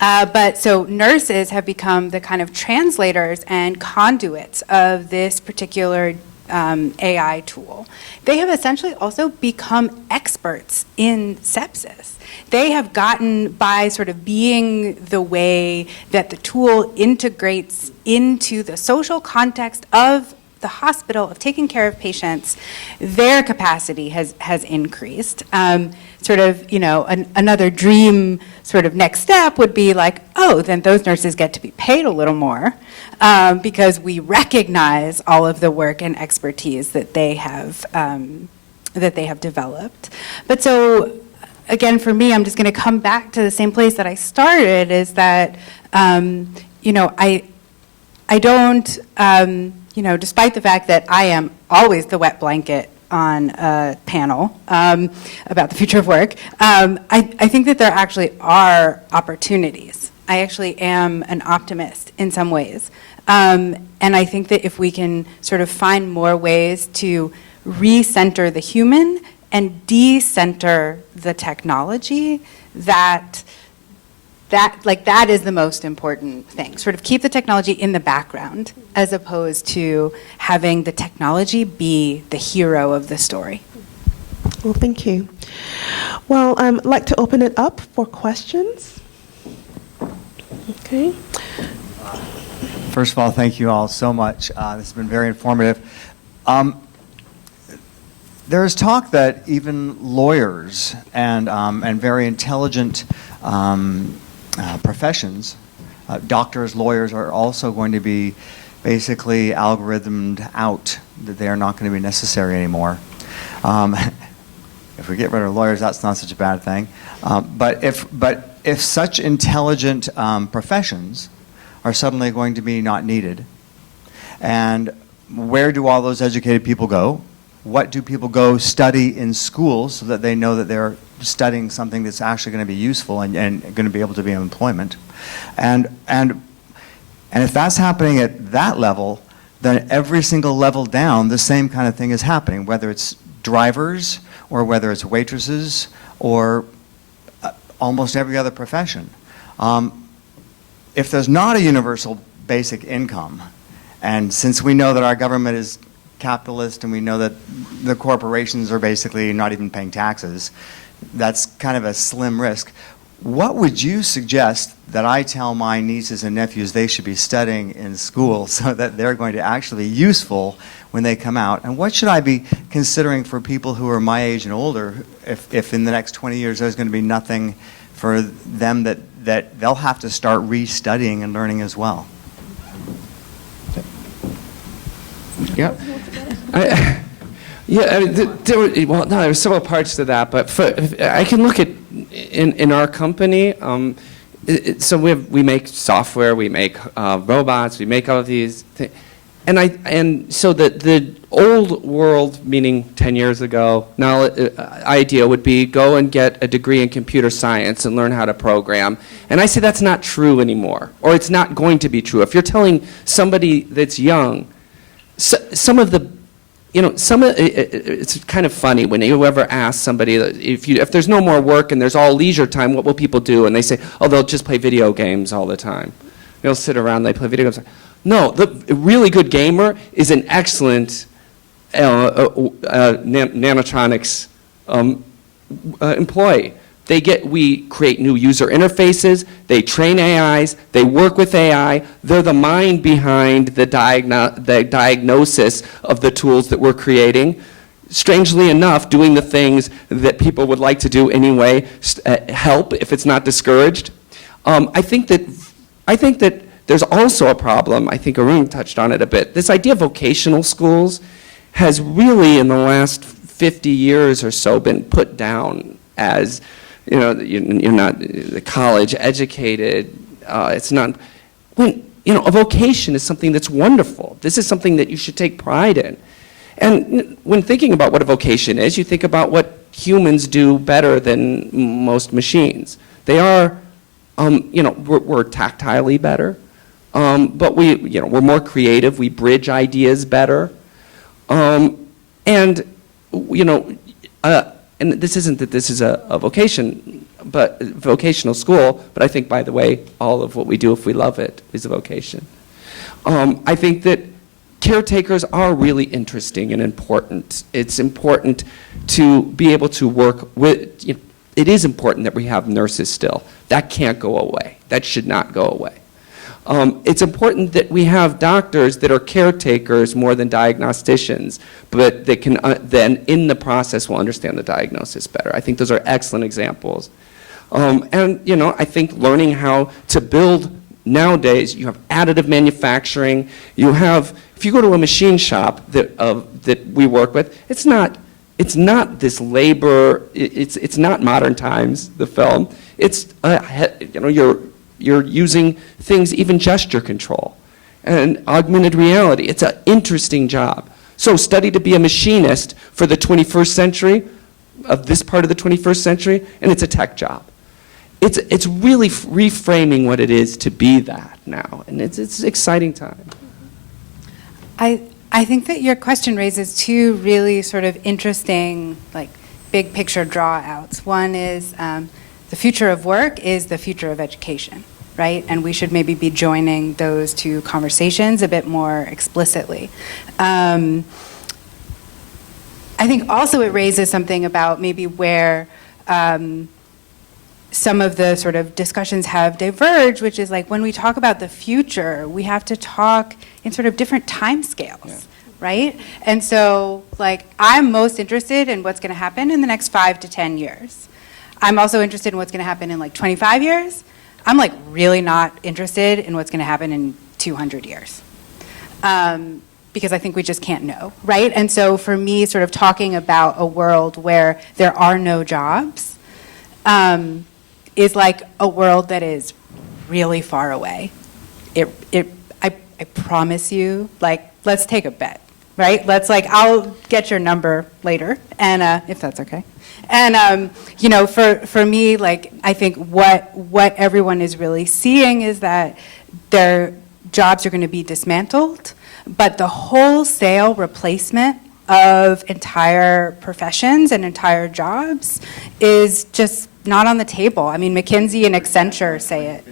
But so nurses have become the kind of translators and conduits of this particular AI tool. They have essentially also become experts in sepsis. They have gotten, by sort of being the way that the tool integrates into the social context of the hospital, of taking care of patients, their capacity has increased. Another dream sort of next step would be then those nurses get to be paid a little more because we recognize all of the work and expertise that they have developed. But so, again, for me, I'm just going to come back to the same place that I started, is that, I don't, despite the fact that I am always the wet blanket on a panel about the future of work, I think that there actually are opportunities I actually am an optimist in some ways. And I think that if we can sort of find more ways to recenter the human and decenter the technology, that is the most important thing. Sort of keep the technology in the background as opposed to having the technology be the hero of the story. Well, thank you. Well, I'd like to open it up for questions. Okay. First of all, thank you all so much. This has been very informative. There's talk that even lawyers and very intelligent professions, doctors, lawyers, are also going to be basically algorithmed out, that they are not going to be necessary anymore. If we get rid of lawyers, that's not such a bad thing. But if such intelligent professions are suddenly going to be not needed, and where do all those educated people go? What do people go study in school so that they know that they're studying something that's actually going to be useful and going to be able to be in employment? And if that's happening at that level, then every single level down, the same kind of thing is happening, whether it's drivers or whether it's waitresses or almost every other profession. If there's not a universal basic income, and since we know that our government is capitalist and we know that the corporations are basically not even paying taxes, that's kind of a slim risk. What would you suggest that I tell my nieces and nephews they should be studying in school so that they're going to actually be useful when they come out? And what should I be considering for people who are my age and older if in the next 20 years there's going to be nothing for them that they'll have to start restudying and learning as well? Yeah. There were several parts to that, but I can look at in our company. So we make software, we make robots, we make all of these things, and so the old world, meaning 10 years ago, now idea would be go and get a degree in computer science and learn how to program. And I say that's not true anymore, or it's not going to be true. If you're telling somebody that's young, it's kind of funny when you ever ask somebody if there's no more work and there's all leisure time, what will people do? And they say, oh, they'll just play video games all the time. They'll sit around, they play video games. No, the really good gamer is an excellent Nanotronics employee. We create new user interfaces, they train AIs, they work with AI, they're the mind behind the diagnosis of the tools that we're creating. Strangely enough, doing the things that people would like to do anyway, help if it's not discouraged. I think that there's also a problem, I think Arun touched on it a bit. This idea of vocational schools has really in the last 50 years or so been put down as, you're not college educated. It's not, when, a vocation is something that's wonderful. This is something that you should take pride in. And when thinking about what a vocation is, you think about what humans do better than most machines. They are, we're tactilely better, but we're more creative. We bridge ideas better, and this isn't that this is a vocation, but vocational school. But I think, by the way, all of what we do, if we love it, is a vocation. I think that caretakers are really interesting and important. It's important to be able to work with. It is important that we have nurses still. That can't go away. That should not go away. It's important that we have doctors that are caretakers more than diagnosticians, but that can then, in the process, will understand the diagnosis better. I think those are excellent examples. I think learning how to build nowadays, you have additive manufacturing. You have, if you go to a machine shop that we work with, it's not this labor. It's not Modern Times, the film. It's you're using things, even gesture control and augmented reality. It's an interesting job. So study to be a machinist for the 21st century, of this part of the 21st century, and it's a tech job. it's really reframing what it is to be that now, and it's an exciting time. I think that your question raises two really sort of interesting, like, big picture draw-outs. One is the future of work is the future of education, right? And we should maybe be joining those two conversations a bit more explicitly. I think also it raises something about maybe where some of the sort of discussions have diverged, which is like when we talk about the future, we have to talk in sort of different timescales, right? And so, like, I'm most interested in what's going to happen in the next 5 to 10 years. I'm also interested in what's going to happen in like 25 years. I'm like really not interested in what's going to happen in 200 years. Because I think we just can't know, right? And so for me, sort of talking about a world where there are no jobs is like a world that is really far away. I promise you, like, let's take a bet, right? Let's, like, I'll get your number later, and if that's okay. And you know, for me, like, I think what everyone is really seeing is that their jobs are going to be dismantled, but the wholesale replacement of entire professions and entire jobs is just not on the table. I mean, McKinsey and Accenture say it.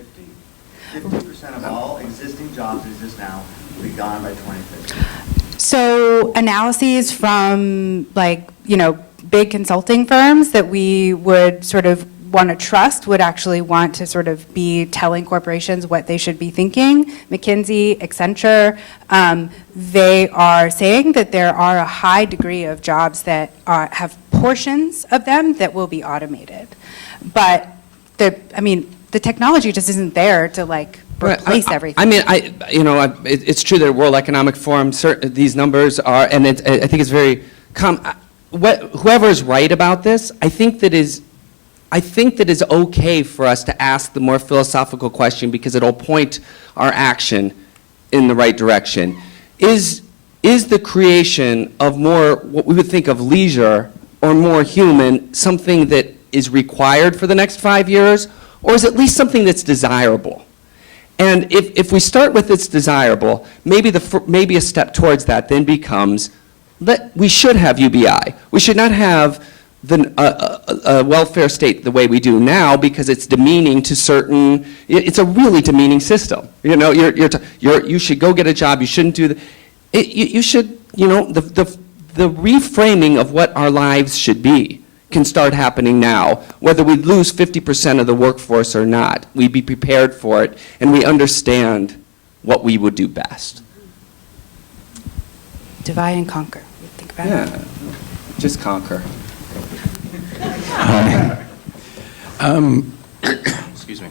50% of all existing jobs exist now will be gone by 2050. So analyses from, like, you know, big consulting firms that we would sort of want to trust would actually want to sort of be telling corporations what they should be thinking. McKinsey, Accenture, they are saying that there are a high degree of jobs that have portions of them that will be automated. But the technology just isn't there to, like, replace everything. I mean, it's true that World Economic Forum, these numbers are, and I think it's very, whoever is right about this, I think that is okay for us to ask the more philosophical question because it'll point our action in the right direction. Is the creation of more, what we would think of leisure or more human, something that is required for the next 5 years, or is it at least something that's desirable? And if we start with it's desirable, maybe a step towards that then becomes that we should have UBI. We should not have a welfare state the way we do now because it's demeaning to certain. It's a really demeaning system. You know, you should go get a job. You shouldn't do you should. You know, the reframing of what our lives should be can start happening now. Whether we lose 50% of the workforce or not, we be prepared for it, and we understand what we would do best. Divide and conquer. Think about it. Just conquer. Hi. Excuse me.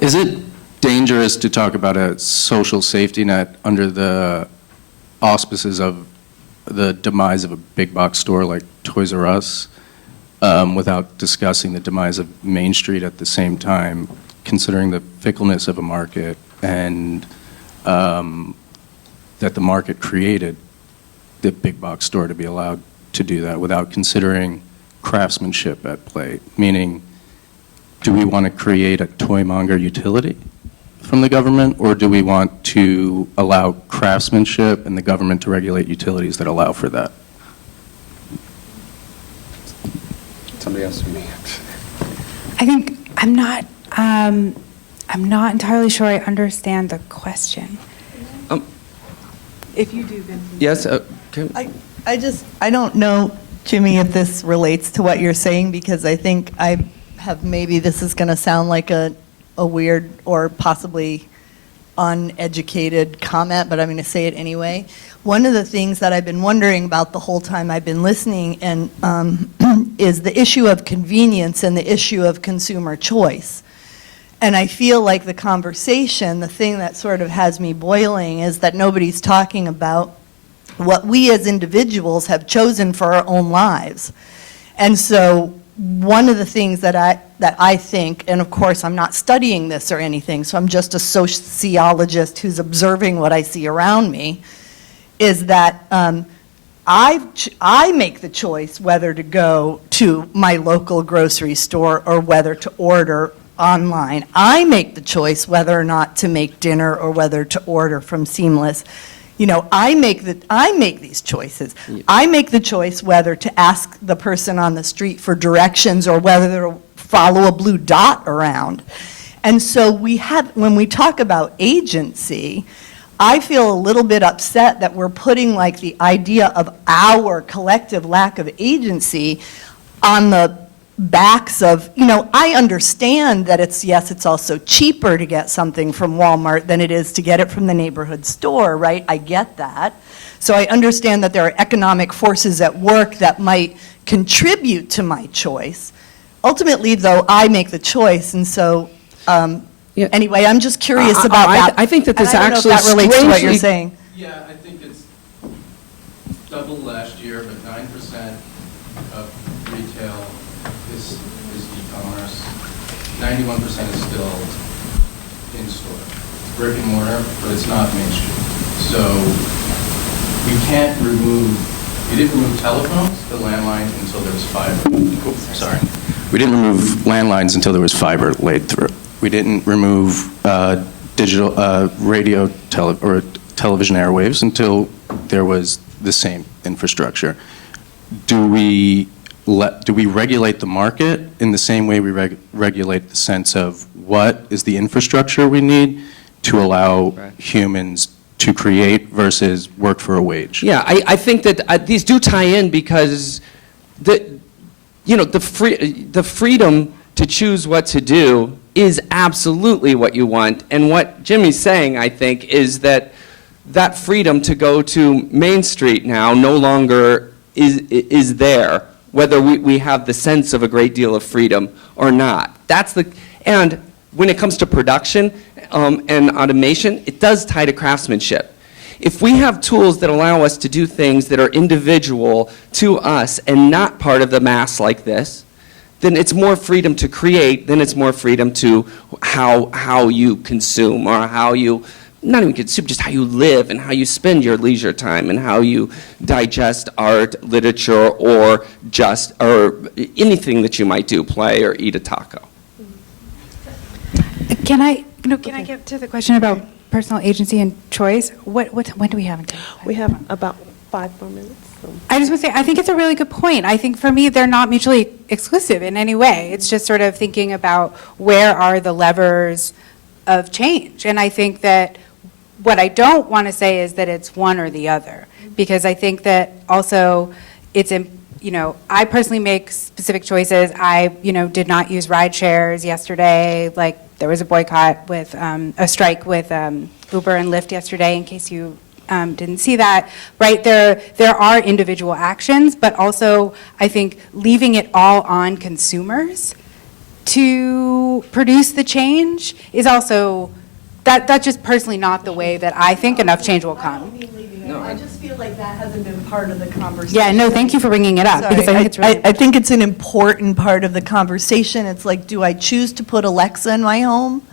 Is it dangerous to talk about a social safety net under the auspices of the demise of a big box store like Toys R Us without discussing the demise of Main Street at the same time, considering the fickleness of a market and that the market created the big box store to be allowed to do that without considering craftsmanship at play? Meaning, do we want to create a toy monger utility from the government, or do we want to allow craftsmanship and the government to regulate utilities that allow for that? Somebody else from me. I think I'm not entirely sure I understand the question. If you do, then. Yes. I don't know, Jimmy, if this relates to what you're saying, because I think I have, maybe this is going to sound like a weird or possibly uneducated comment, but I'm going to say it anyway. One of the things that I've been wondering about the whole time I've been listening and is the issue of convenience and the issue of consumer choice. And I feel like the conversation, the thing that sort of has me boiling, is that nobody's talking about what we as individuals have chosen for our own lives. And so one of the things that I think, and of course I'm not studying this or anything, so I'm just a sociologist who's observing what I see around me, is that I make the choice whether to go to my local grocery store or whether to order online. I make the choice whether or not to make dinner or whether to order from Seamless. You know, I make these choices. I make the choice whether to ask the person on the street for directions or whether to follow a blue dot around. And so when we talk about agency, I feel a little bit upset that we're putting like the idea of our collective lack of agency on the backs of, you know, I understand that it's also cheaper to get something from Walmart than it is to get it from the neighborhood store, right? I get that. So I understand that there are economic forces at work that might contribute to my choice. Ultimately, though, I make the choice, and so anyway, I'm just curious about that. I think that this And I don't actually know if that relates to what you're strangely- saying. Yeah, I think it's double last year, but 9% of retail is e-commerce. 91% is still in-store. It's brick and mortar, but it's not Main Street. So we can't we didn't remove telephones, the landline, until there was fiber. Sorry. We didn't remove landlines until there was fiber laid through. We didn't remove digital radio or television airwaves until there was the same infrastructure. Do we regulate the market in the same way we regulate the sense of what is the infrastructure we need to allow humans to create versus work for a wage? Yeah, I think that these do tie in because the freedom to choose what to do is absolutely what you want. And what Jimmy's saying, I think, is that freedom to go to Main Street now no longer is there, whether we have the sense of a great deal of freedom or not. And when it comes to production and automation, it does tie to craftsmanship. If we have tools that allow us to do things that are individual to us and not part of the mass like this, then it's more freedom to create, then it's more freedom to how you consume, or how you, not even consume, just how you live and how you spend your leisure time and how you digest art, literature, or anything that you might do, play or eat a taco. Can I get to the question about personal agency and choice? When do we have until? We have about 5 more minutes. So. I just want to say, I think it's a really good point. I think for me, they're not mutually exclusive in any way. It's just sort of thinking about where are the levers of change. And I think that what I don't want to say is that it's one or the other, because I think that also it's, I personally make specific choices. I, did not use ride shares yesterday. Like, there was a boycott with a strike with Uber and Lyft yesterday, in case you didn't see that, right? There are individual actions, but also I think leaving it all on consumers to produce the change is also, that's just personally not the way that I think enough change will come. I just feel like that hasn't been part of the conversation. Yeah, no, thank you for bringing it up, because I think it's really I think it's an important part of the conversation. It's like, do I choose to put Alexa in my home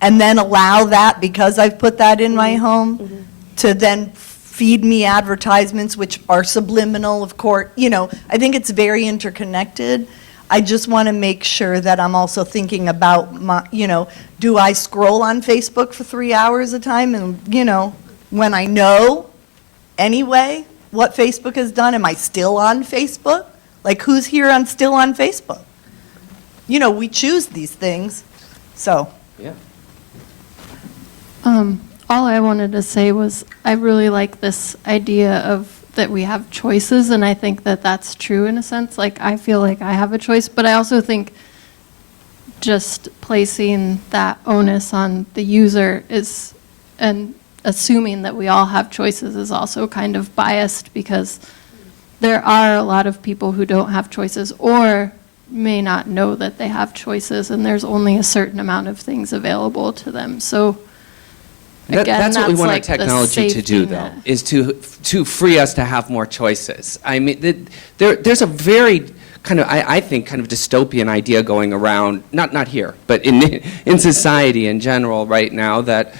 and then allow that, because I've put that in my home, to then feed me advertisements which are subliminal, of course. I think it's very interconnected. I just want to make sure that I'm also thinking about do I scroll on Facebook for 3 hours a time? And, when I know anyway what Facebook has done, am I still on Facebook? Like, who's here still on Facebook? We choose these things, so. Yeah. All I wanted to say was I really like this idea of that we have choices, and I think that that's true in a sense. Like, I feel like I have a choice, but I also think just placing that onus on the user and assuming that we all have choices is also kind of biased, because there are a lot of people who don't have choices or may not know that they have choices, and there's only a certain amount of things available to them. So again, that's what we want like our technology to do, the though, safety net. is to free us to have more choices. I mean, there's a very kind of, I think, kind of dystopian idea going around, not here, but in society in general right now, that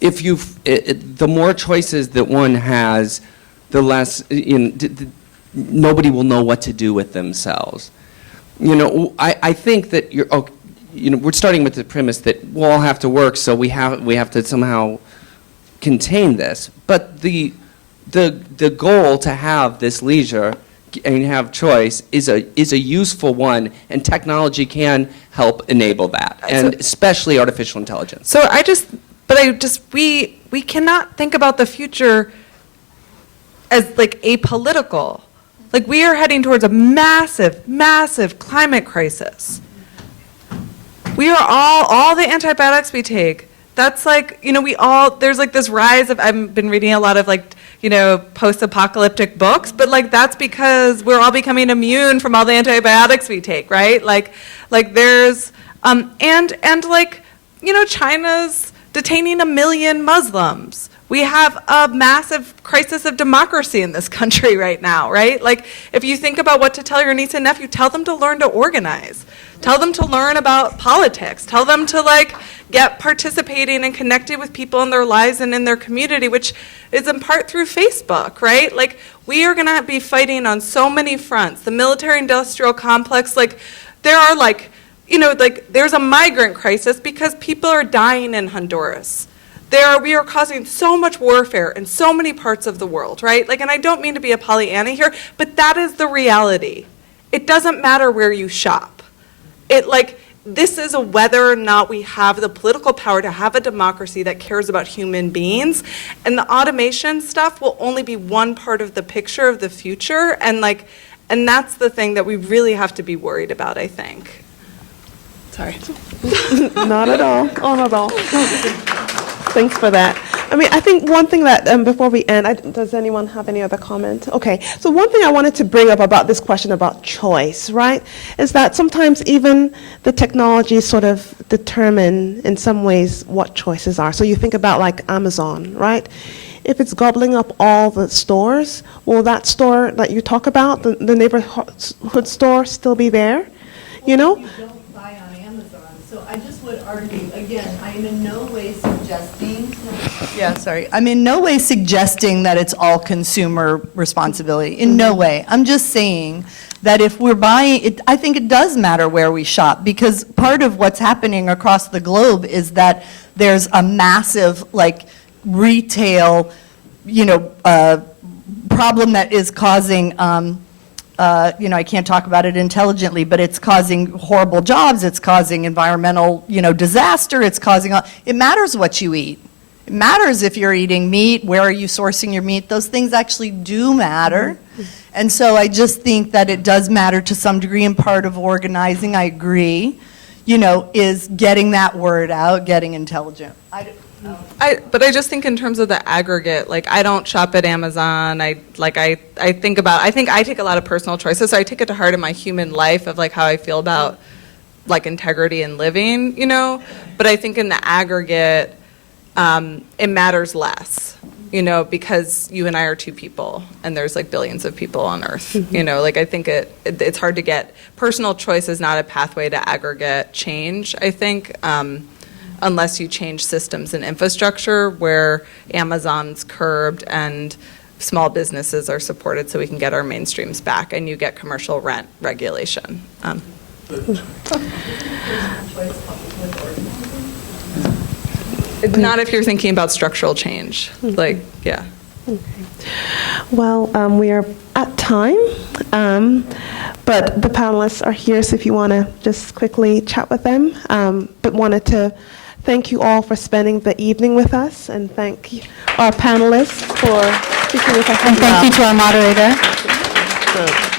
if the more choices that one has, the less, nobody will know what to do with themselves. I think that we're starting with the premise that we'll all have to work, so we have to somehow contain this. But the goal to have this leisure and have choice is a useful one, and technology can help enable that, and especially artificial intelligence. So we cannot think about the future as like apolitical. Like, we are heading towards a massive, massive climate crisis. We are all the antibiotics we take. That's like, there's like this rise of, I've been reading a lot of like, post-apocalyptic books, but like that's because we're all becoming immune from all the antibiotics we take, right? Like there's, China's detaining 1 million Muslims. We have a massive crisis of democracy in this country right now, right? Like, if you think about what to tell your niece and nephew, tell them to learn to organize. Tell them to learn about politics. Tell them to, like, get participating and connected with people in their lives and in their community, which is in part through Facebook, right? Like, we are going to be fighting on so many fronts. The military-industrial complex, like, there are, like, there's a migrant crisis because people are dying in Honduras. We are causing so much warfare in so many parts of the world, right? Like, and I don't mean to be a Pollyanna here, but that is the reality. It doesn't matter where you shop. This is whether or not we have the political power to have a democracy that cares about human beings, and the automation stuff will only be one part of the picture of the future, and that's the thing that we really have to be worried about, I think. Sorry. Not at all. Oh, not at all. Thanks for that. I mean, I think one thing that, before we end, does anyone have any other comment? Okay, so one thing I wanted to bring up about this question about choice, right, is that sometimes even the technologies sort of determine, in some ways, what choices are. So you think about, like, Amazon, right? If it's gobbling up all the stores, will that store that you talk about, the neighborhood store, still be there? You know? You don't buy on Amazon. So I just would argue, again, I am in no way suggesting, I'm in no way suggesting that it's all consumer responsibility. In no way. I'm just saying that if we're buying, I think it does matter where we shop, because part of what's happening across the globe is that there's a massive, like, retail, problem that is causing, I can't talk about it intelligently, but it's causing horrible jobs, it's causing environmental, disaster, it matters what you eat. It matters if you're eating meat, where are you sourcing your meat, those things actually do matter. And so I just think that it does matter to some degree, and part of organizing, I agree, is getting that word out, getting intelligent. But I just think in terms of the aggregate, like, I don't shop at Amazon. I think I take a lot of personal choices, so I take it to heart in my human life of, like, how I feel about, like, integrity in living, But I think in the aggregate, it matters less, because you and I are two people, and there's, like, billions of people on Earth, I think it's hard to get, personal choice is not a pathway to aggregate change, I think, unless you change systems and infrastructure where Amazon's curbed and small businesses are supported so we can get our mainstreams back and you get commercial rent regulation. Not if you're thinking about structural change. Yeah. Okay. Well, we are at time, but the panelists are here, so if you want to just quickly chat with them, but wanted to thank you all for spending the evening with us, and thank our panelists for speaking with us. And thank you to our moderator. Good.